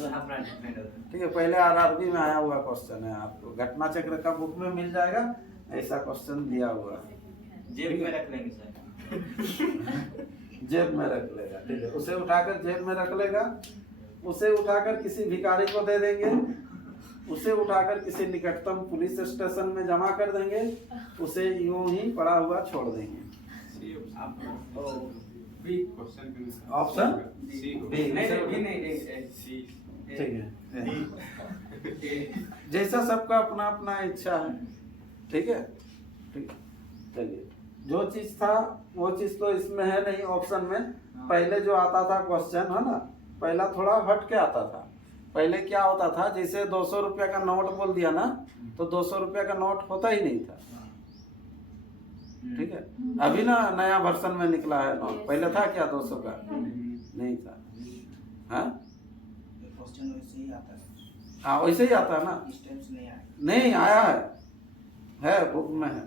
ठीक है, पहले आरआरबी में आया हुआ क्वेश्चन है, आपको घटना चक्र का बुक में मिल जाएगा, ऐसा क्वेश्चन दिया हुआ है। जेब में रख लेंगे सर। जेब में रख लेगा। ठीक है, उसे उठाकर जेब में रख लेगा, उसे उठाकर किसी भिखारी को दे देंगे, उसे उठाकर किसी निकटतम पुलिस स्टेशन में जमा कर देंगे, उसे यूं ही पड़ा हुआ छोड़ देंगे। Option B. ठीक है, जैसा सबका अपना अपना इच्छा है। ठीक है, ठीक है, चलिए जो चीज था वो चीज तो इसमें है नहीं ऑप्शन में। पहले जो आता था क्वेश्चन, है ना, पहला थोड़ा हट के आता था। पहले क्या होता था, जैसे 200 रुपया का नोट बोल दिया ना, तो 200 रुपया का नोट होता ही नहीं था। ठीक है, अभी ना नया वर्जन में निकला है नोट। पहले था क्या 200 का? नहीं था। हाँ क्वेश्चन वैसे ही आता है। हाँ वैसे ही आता है ना? इस टाइम से नहीं आया। नहीं आया है बुक में, है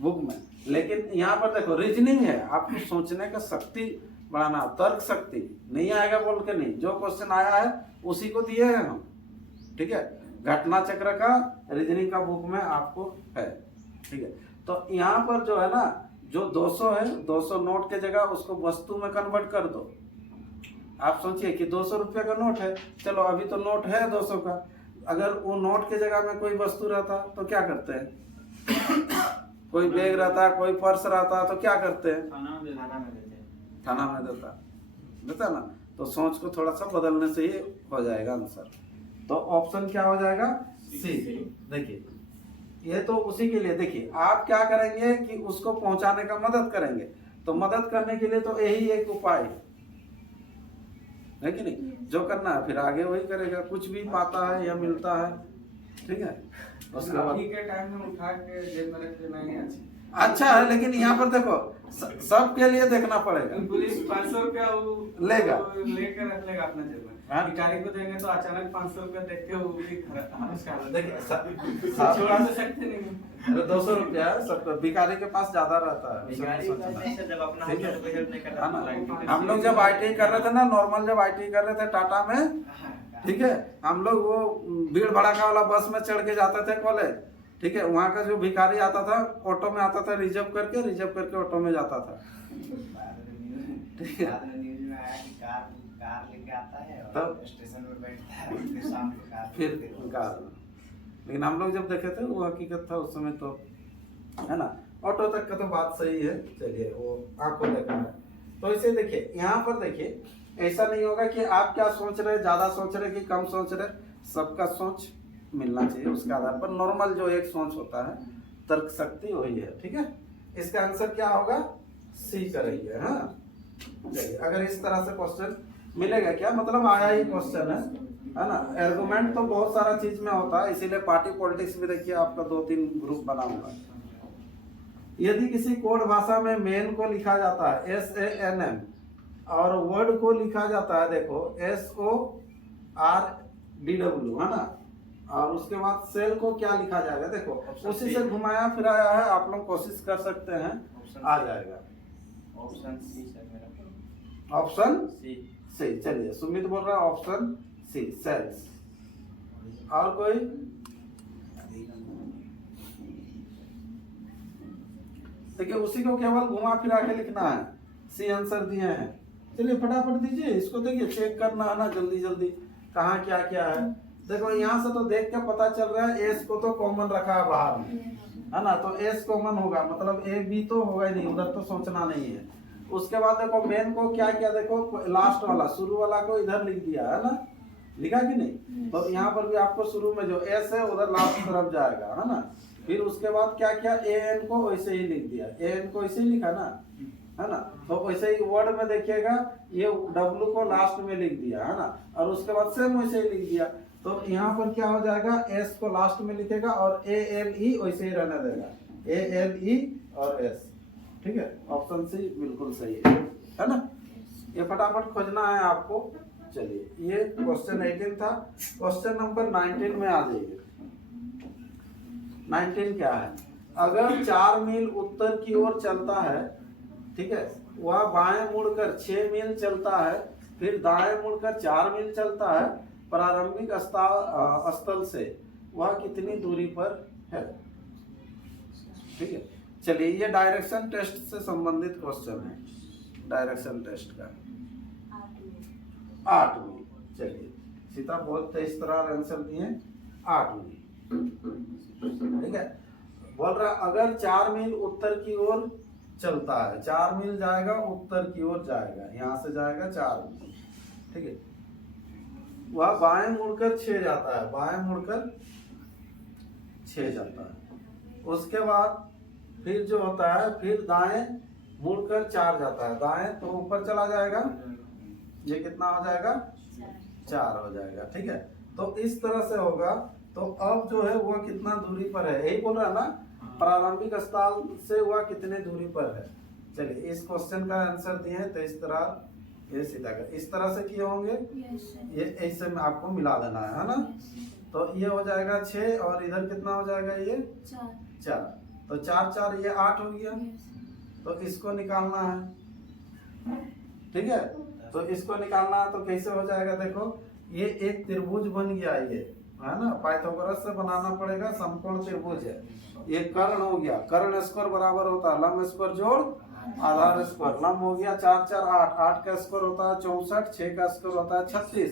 बुक में। लेकिन यहाँ पर देखो रीजनिंग है, आपको सोचने का शक्ति बढ़ाना, तर्क शक्ति। नहीं आएगा बोल के नहीं, जो क्वेश्चन आया है उसी को दिए हैं हम। ठीक है, घटना चक्र का रीजनिंग का बुक में आपको है। ठीक है, तो यहाँ पर जो है ना, जो 200 है, 200 नोट के जगह उसको वस्तु में कन्वर्ट कर दो। आप सोचिए कि 200 रुपये का नोट है, चलो अभी तो नोट है 200 का, अगर वो नोट के जगह में कोई वस्तु रहता तो क्या करते हैं? कोई बैग रहता, कोई पर्स रहता तो क्या करते हैं? थाना में देता ना। तो सोच को थोड़ा सा बदलने से ही हो जाएगा आंसर। तो ऑप्शन क्या हो जाएगा? सी। देखिए ये तो उसी के लिए, देखिए आप क्या करेंगे कि उसको पहुंचाने का मदद करेंगे। तो मदद करने के लिए तो यही एक उपाय है कि नहीं? जो करना है फिर आगे वही करेगा, कुछ भी पाता है या मिलता है। ठीक है, उसके बाद अभी के टाइम में उठा के जेब में रख लेना ही अच्छा है, लेकिन यहाँ पर देखो सबके लिए देखना पड़ेगा। पुलिस 500 रुपया लेगा, लेकर रख लेगा अपने जेब में। हाँ? भिखारी को देंगे तो अचानक 500 रुपया देख के वो भी देखिए छोड़ तो सकते नहीं। 200 रुपया सबको, भिखारी के पास ज्यादा रहता है। जब अपना ठीक हेल्प नहीं है करता ना? हम लोग जब ITI कर रहे थे ना, नॉर्मल जब ITI कर रहे थे टाटा में, ठीक है, हम लोग वो भीड़ भड़ाका वाला बस में चढ़ के जाते थे कॉलेज। ठीक है, वहाँ का जो भिखारी आता था ऑटो में आता था, रिजर्व करके ऑटो में जाता था। ठीक है, बाद में न्यूज में आया कि कार लेके आता है और तब स्टेशन में बैठता है, फिर शाम को कार फिर कार। लेकिन हम लोग जब देखे थे वो हकीकत था उस समय, तो है ना। ऑटो तक का तो बात सही है, चलिए वो आपको देखा है। तो इसे देखिए, यहाँ पर देखिए, ऐसा नहीं होगा कि आप क्या सोच रहे, ज्यादा सोच रहे कि कम सोच रहे, सबका सोच मिलना चाहिए। उसके आधार पर नॉर्मल जो एक सोच होता है, तर्क शक्ति वही है। ठीक है, इसका आंसर क्या होगा, सी करेंगे। हाँ, चलिए, अगर इस तरह से क्वेश्चन मिलेगा, क्या मतलब आया ही क्वेश्चन है ना। आर्गुमेंट तो बहुत सारा चीज में होता है, इसीलिए पार्टी पॉलिटिक्स में देखिए आपका 2-3 ग्रुप बना हुआ है। यदि किसी कोड भाषा में मेन को लिखा जाता है SANM और वर्ड को लिखा जाता है, देखो SORDW, है ना, और उसके बाद सेल को क्या लिखा जाएगा, देखो उसी से घुमाया फिराया है, आप लोग कोशिश कर सकते हैं, आ जाएगा ऑप्शन सी सर मेरा। Option C. सी। चलिए, सुमित बोल रहा है ऑप्शन सी, सेल्स। और कोई, देखिए उसी को केवल घुमा फिरा के लिखना है, सी आंसर दिए हैं। चलिए फटाफट दीजिए इसको, देखिए चेक करना है ना जल्दी जल्दी कहाँ क्या क्या है। देखो यहाँ से तो देख के पता चल रहा है, एस को तो कॉमन रखा है बाहर में, है ना, तो एस कॉमन होगा, मतलब ए बी तो होगा ही नहीं, उधर तो सोचना नहीं है। उसके बाद देखो मेन को क्या क्या, देखो लास्ट वाला शुरू वाला को इधर लिख दिया है ना, लिखा कि नहीं, तो यहाँ पर भी आपको शुरू में जो एस है उधर लास्ट तरफ जाएगा, है ना। फिर उसके बाद क्या क्या, AN को वैसे ही लिख दिया, AN को वैसे ही लिखा ना, है ना। तो वैसे ही वर्ड में देखिएगा, ये W को लास्ट में लिख दिया, है ना, और उसके बाद सेम वैसे ही लिख दिया। तो यहाँ पर क्या हो जाएगा, S को लास्ट में लिखेगा और ALE वैसे ही रहने देगा, ALE और S। ठीक है, ऑप्शन सी बिल्कुल सही है ना। ये फटाफट खोजना है आपको। चलिए, ये क्वेश्चन 18 था। क्वेश्चन नंबर 19 में आ जाइए। 19 क्या है, अगर 4 मील उत्तर की ओर चलता है, ठीक है, वह बाएं मुड़कर 6 मील चलता है, फिर दाएं मुड़कर 4 मील चलता है, प्रारंभिक स्थल से वह कितनी दूरी पर है। ठीक है, चलिए ये डायरेक्शन टेस्ट से संबंधित क्वेश्चन है, डायरेक्शन टेस्ट का 8 मील। चलिए सीता बहुत तेज तरह आंसर दिए, 8 मील। ठीक है, बोल रहा अगर 4 मील उत्तर की ओर चलता है, 4 मील जाएगा उत्तर की ओर जाएगा, यहाँ से जाएगा 4 मील। ठीक है, वह बाएं मुड़कर 6 जाता है, बाएं मुड़कर 6 जाता है। उसके बाद फिर जो होता है, फिर दाएं मुड़कर 4 जाता है, दाएं तो ऊपर चला जाएगा, ये कितना हो जाएगा, 4 हो जाएगा। ठीक है, तो इस तरह से होगा। तो अब जो है वह कितना दूरी पर है, यही बोल रहा है ना, प्रारंभिक स्थल से वह कितने दूरी पर है। चलिए इस क्वेश्चन का आंसर दिए हैं, तो इस तरह ये सीधा कर, इस तरह से किए होंगे, ये ऐसे में आपको मिला देना है ना। तो ये हो जाएगा 6 और इधर कितना हो जाएगा, ये 4, तो 4 4 ये 8 हो गया। तो इसको निकालना है, ठीक है, तो इसको निकालना है तो कैसे हो जाएगा, देखो ये एक त्रिभुज बन गया, ये है ना, पाइथागोरस से बनाना पड़ेगा, समकोण त्रिभुज है। ये कर्ण हो गया, कर्ण स्क्वायर बराबर होता है लंब स्क्वायर जोड़ आधार स्क्वायर, लंब हो गया 4 4 8, 8 का स्क्वायर होता है 64, 6 का स्क्वायर होता है 36,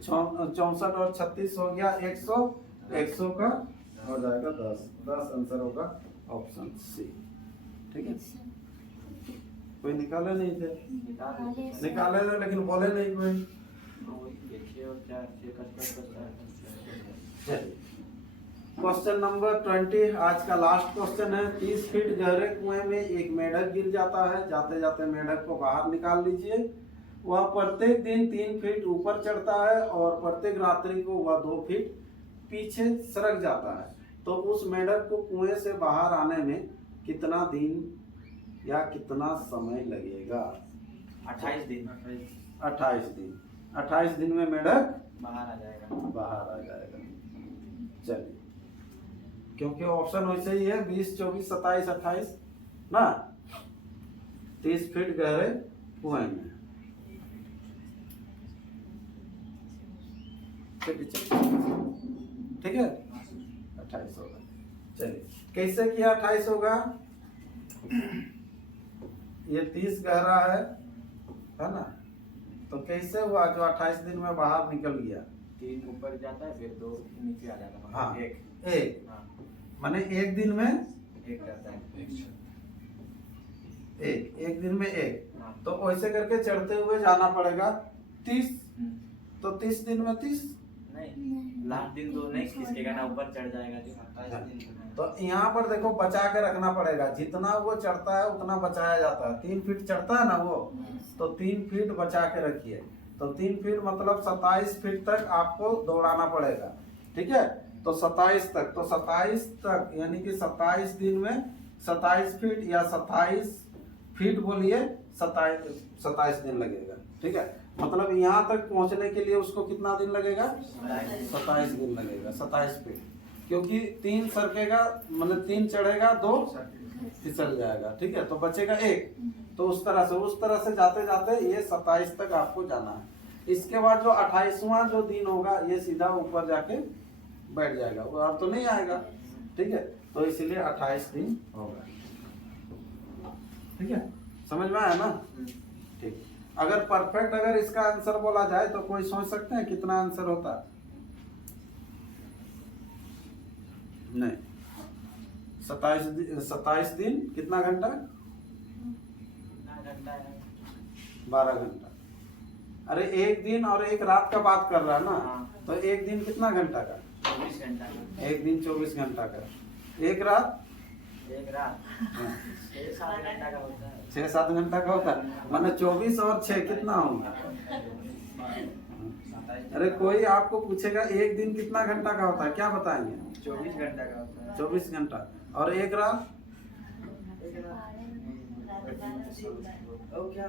64 और 36 हो गया 100, 100 का हो जाएगा 10 आंसर होगा ऑप्शन सी। ठीक है, कोई निकाले नहीं थे, निकाले थे लेकिन बोले नहीं कोई। क्वेश्चन नंबर 20 आज का लास्ट क्वेश्चन है। 30 फीट गहरे कुएं में एक मेढक गिर जाता है, जाते जाते मेढक को बाहर निकाल लीजिए। वह प्रत्येक दिन 3 फीट ऊपर चढ़ता है और प्रत्येक रात्रि को वह 2 फीट पीछे सरक जाता है। तो उस मेढक को कुएं से बाहर आने में कितना दिन या कितना समय लगेगा? 28 दिन। 28 दिन। 28 दिन में मेढक बाहर आ जाएगा। बाहर आ जाएगा। चलिए, क्योंकि ऑप्शन वैसे ही है 20, 24, 27, 28 ना। 30 फीट गहरे कुएं में इसके पीछे, ठीक है 28 होगा। चलिए कैसे किया 28 होगा, ये 30 गहरा है ना, तो कैसे हुआ जो 28 दिन में बाहर निकल गया, 3 ऊपर जाता है फिर 2 नीचे आ जाता है। हाँ एक एक हाँ माने एक दिन में एक रहता है। एक दिन में एक, हाँ। तो वैसे करके चढ़ते हुए जाना पड़ेगा 30, हम्म। तो 30 दिन में 30, नहीं लास्ट दिन तो नहीं खिसकेगा ना, ऊपर चढ़ जाएगा जो 28 दिन का है। तो यहाँ पर देखो बचा के रखना पड़ेगा, जितना वो चढ़ता है उतना बचाया जाता है। 3 फीट चढ़ता है ना वो, तो 3 फीट बचा के रखिए, तो 3 फीट मतलब 27 फीट तक आपको दौड़ाना पड़ेगा, ठीक है। तो 27 तक, तो 27 तक यानी कि 27 दिन में 27 फीट या 27 फीट बोलिए, 27 दिन लगेगा, ठीक है। मतलब यहाँ तक पहुँचने के लिए उसको कितना दिन लगेगा, 27 दिन लगेगा, 27 फीट, क्योंकि 3 सरकेगा मतलब 3 चढ़ेगा 2 फिसल जाएगा, ठीक है, तो बचेगा 1। तो उस तरह से जाते जाते ये 27 तक आपको जाना है। इसके बाद जो 28वां जो दिन होगा ये सीधा ऊपर जाके बैठ जाएगा, वो अब तो नहीं आएगा, ठीक है, तो इसलिए 28 दिन होगा, ठीक है, समझ में आया ना, ठीक। अगर परफेक्ट अगर इसका आंसर बोला जाए तो कोई सोच सकते हैं कितना आंसर होता, नहीं 27 दिन कितना घंटा, कितना घंटा है? 12 घंटा। अरे एक दिन और एक रात का बात कर रहा है ना, हाँ। तो एक दिन कितना घंटा का, 24 घंटा का। एक दिन 24 घंटा का, एक रात एक रात 6-7 घंटा का होता है। 6-7 घंटा का होता है, माने 24 और 6 कितना होगा। अरे कोई आपको पूछेगा एक दिन कितना घंटा का होता है, क्या बताएंगे, 24 घंटा का होता है। 24 घंटा, और एक रात एक रात ओ क्या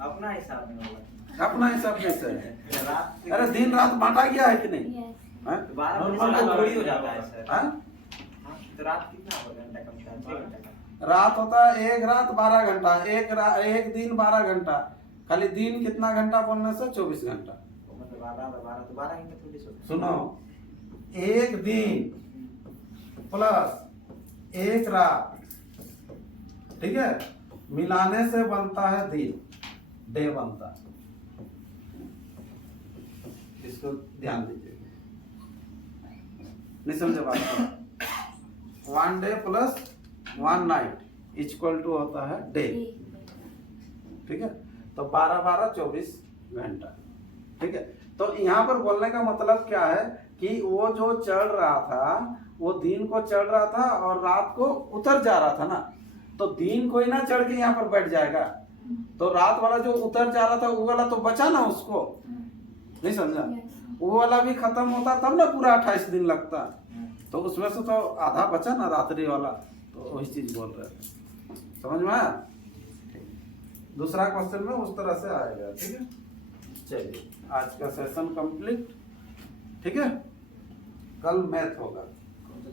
अपना हिसाब में होगा। अपना हिसाब कैसे है, रात अरे दिन रात बांटा गया है कि नहीं, Yes. हैं? 12 नॉर्मल बजे तो थोड़ी हो जाता है सर। हैं? हाँ, तो रात कितना होगा घंटा का होता है? 6 घंटा का। रात होता है एक रात 12 घंटा, एक दिन 12 घंटा, खाली दिन कितना घंटा बोलने से 24 घंटा। तो मतलब 12 घंटा थोड़ी सोता है। सुनो, एक दिन प्लस एक रात, ठीक है, मिलाने से बनता है दिन, डे बनता है, इसको ध्यान दीजिए, नहीं समझे बात। 1 day plus 1 night equal to होता है डे, ठीक है, तो 12-12 24 घंटा, ठीक है। तो यहाँ पर बोलने का मतलब क्या है कि वो जो चढ़ रहा था वो दिन को चढ़ रहा था और रात को उतर जा रहा था ना, तो दिन कोई ना चढ़ के यहाँ पर बैठ जाएगा, तो रात वाला जो उतर जा रहा था वो वाला तो बचा ना, उसको नहीं समझा, वो वाला भी खत्म होता तब ना पूरा 28 दिन लगता, तो उसमें से तो आधा बचा ना रात्रि वाला, तो वही चीज बोल रहे थे, समझ में आया। दूसरा क्वेश्चन में उस तरह से आएगा, ठीक है। चलिए आज का सेशन कंप्लीट, ठीक है, कल मैथ होगा। कौन सा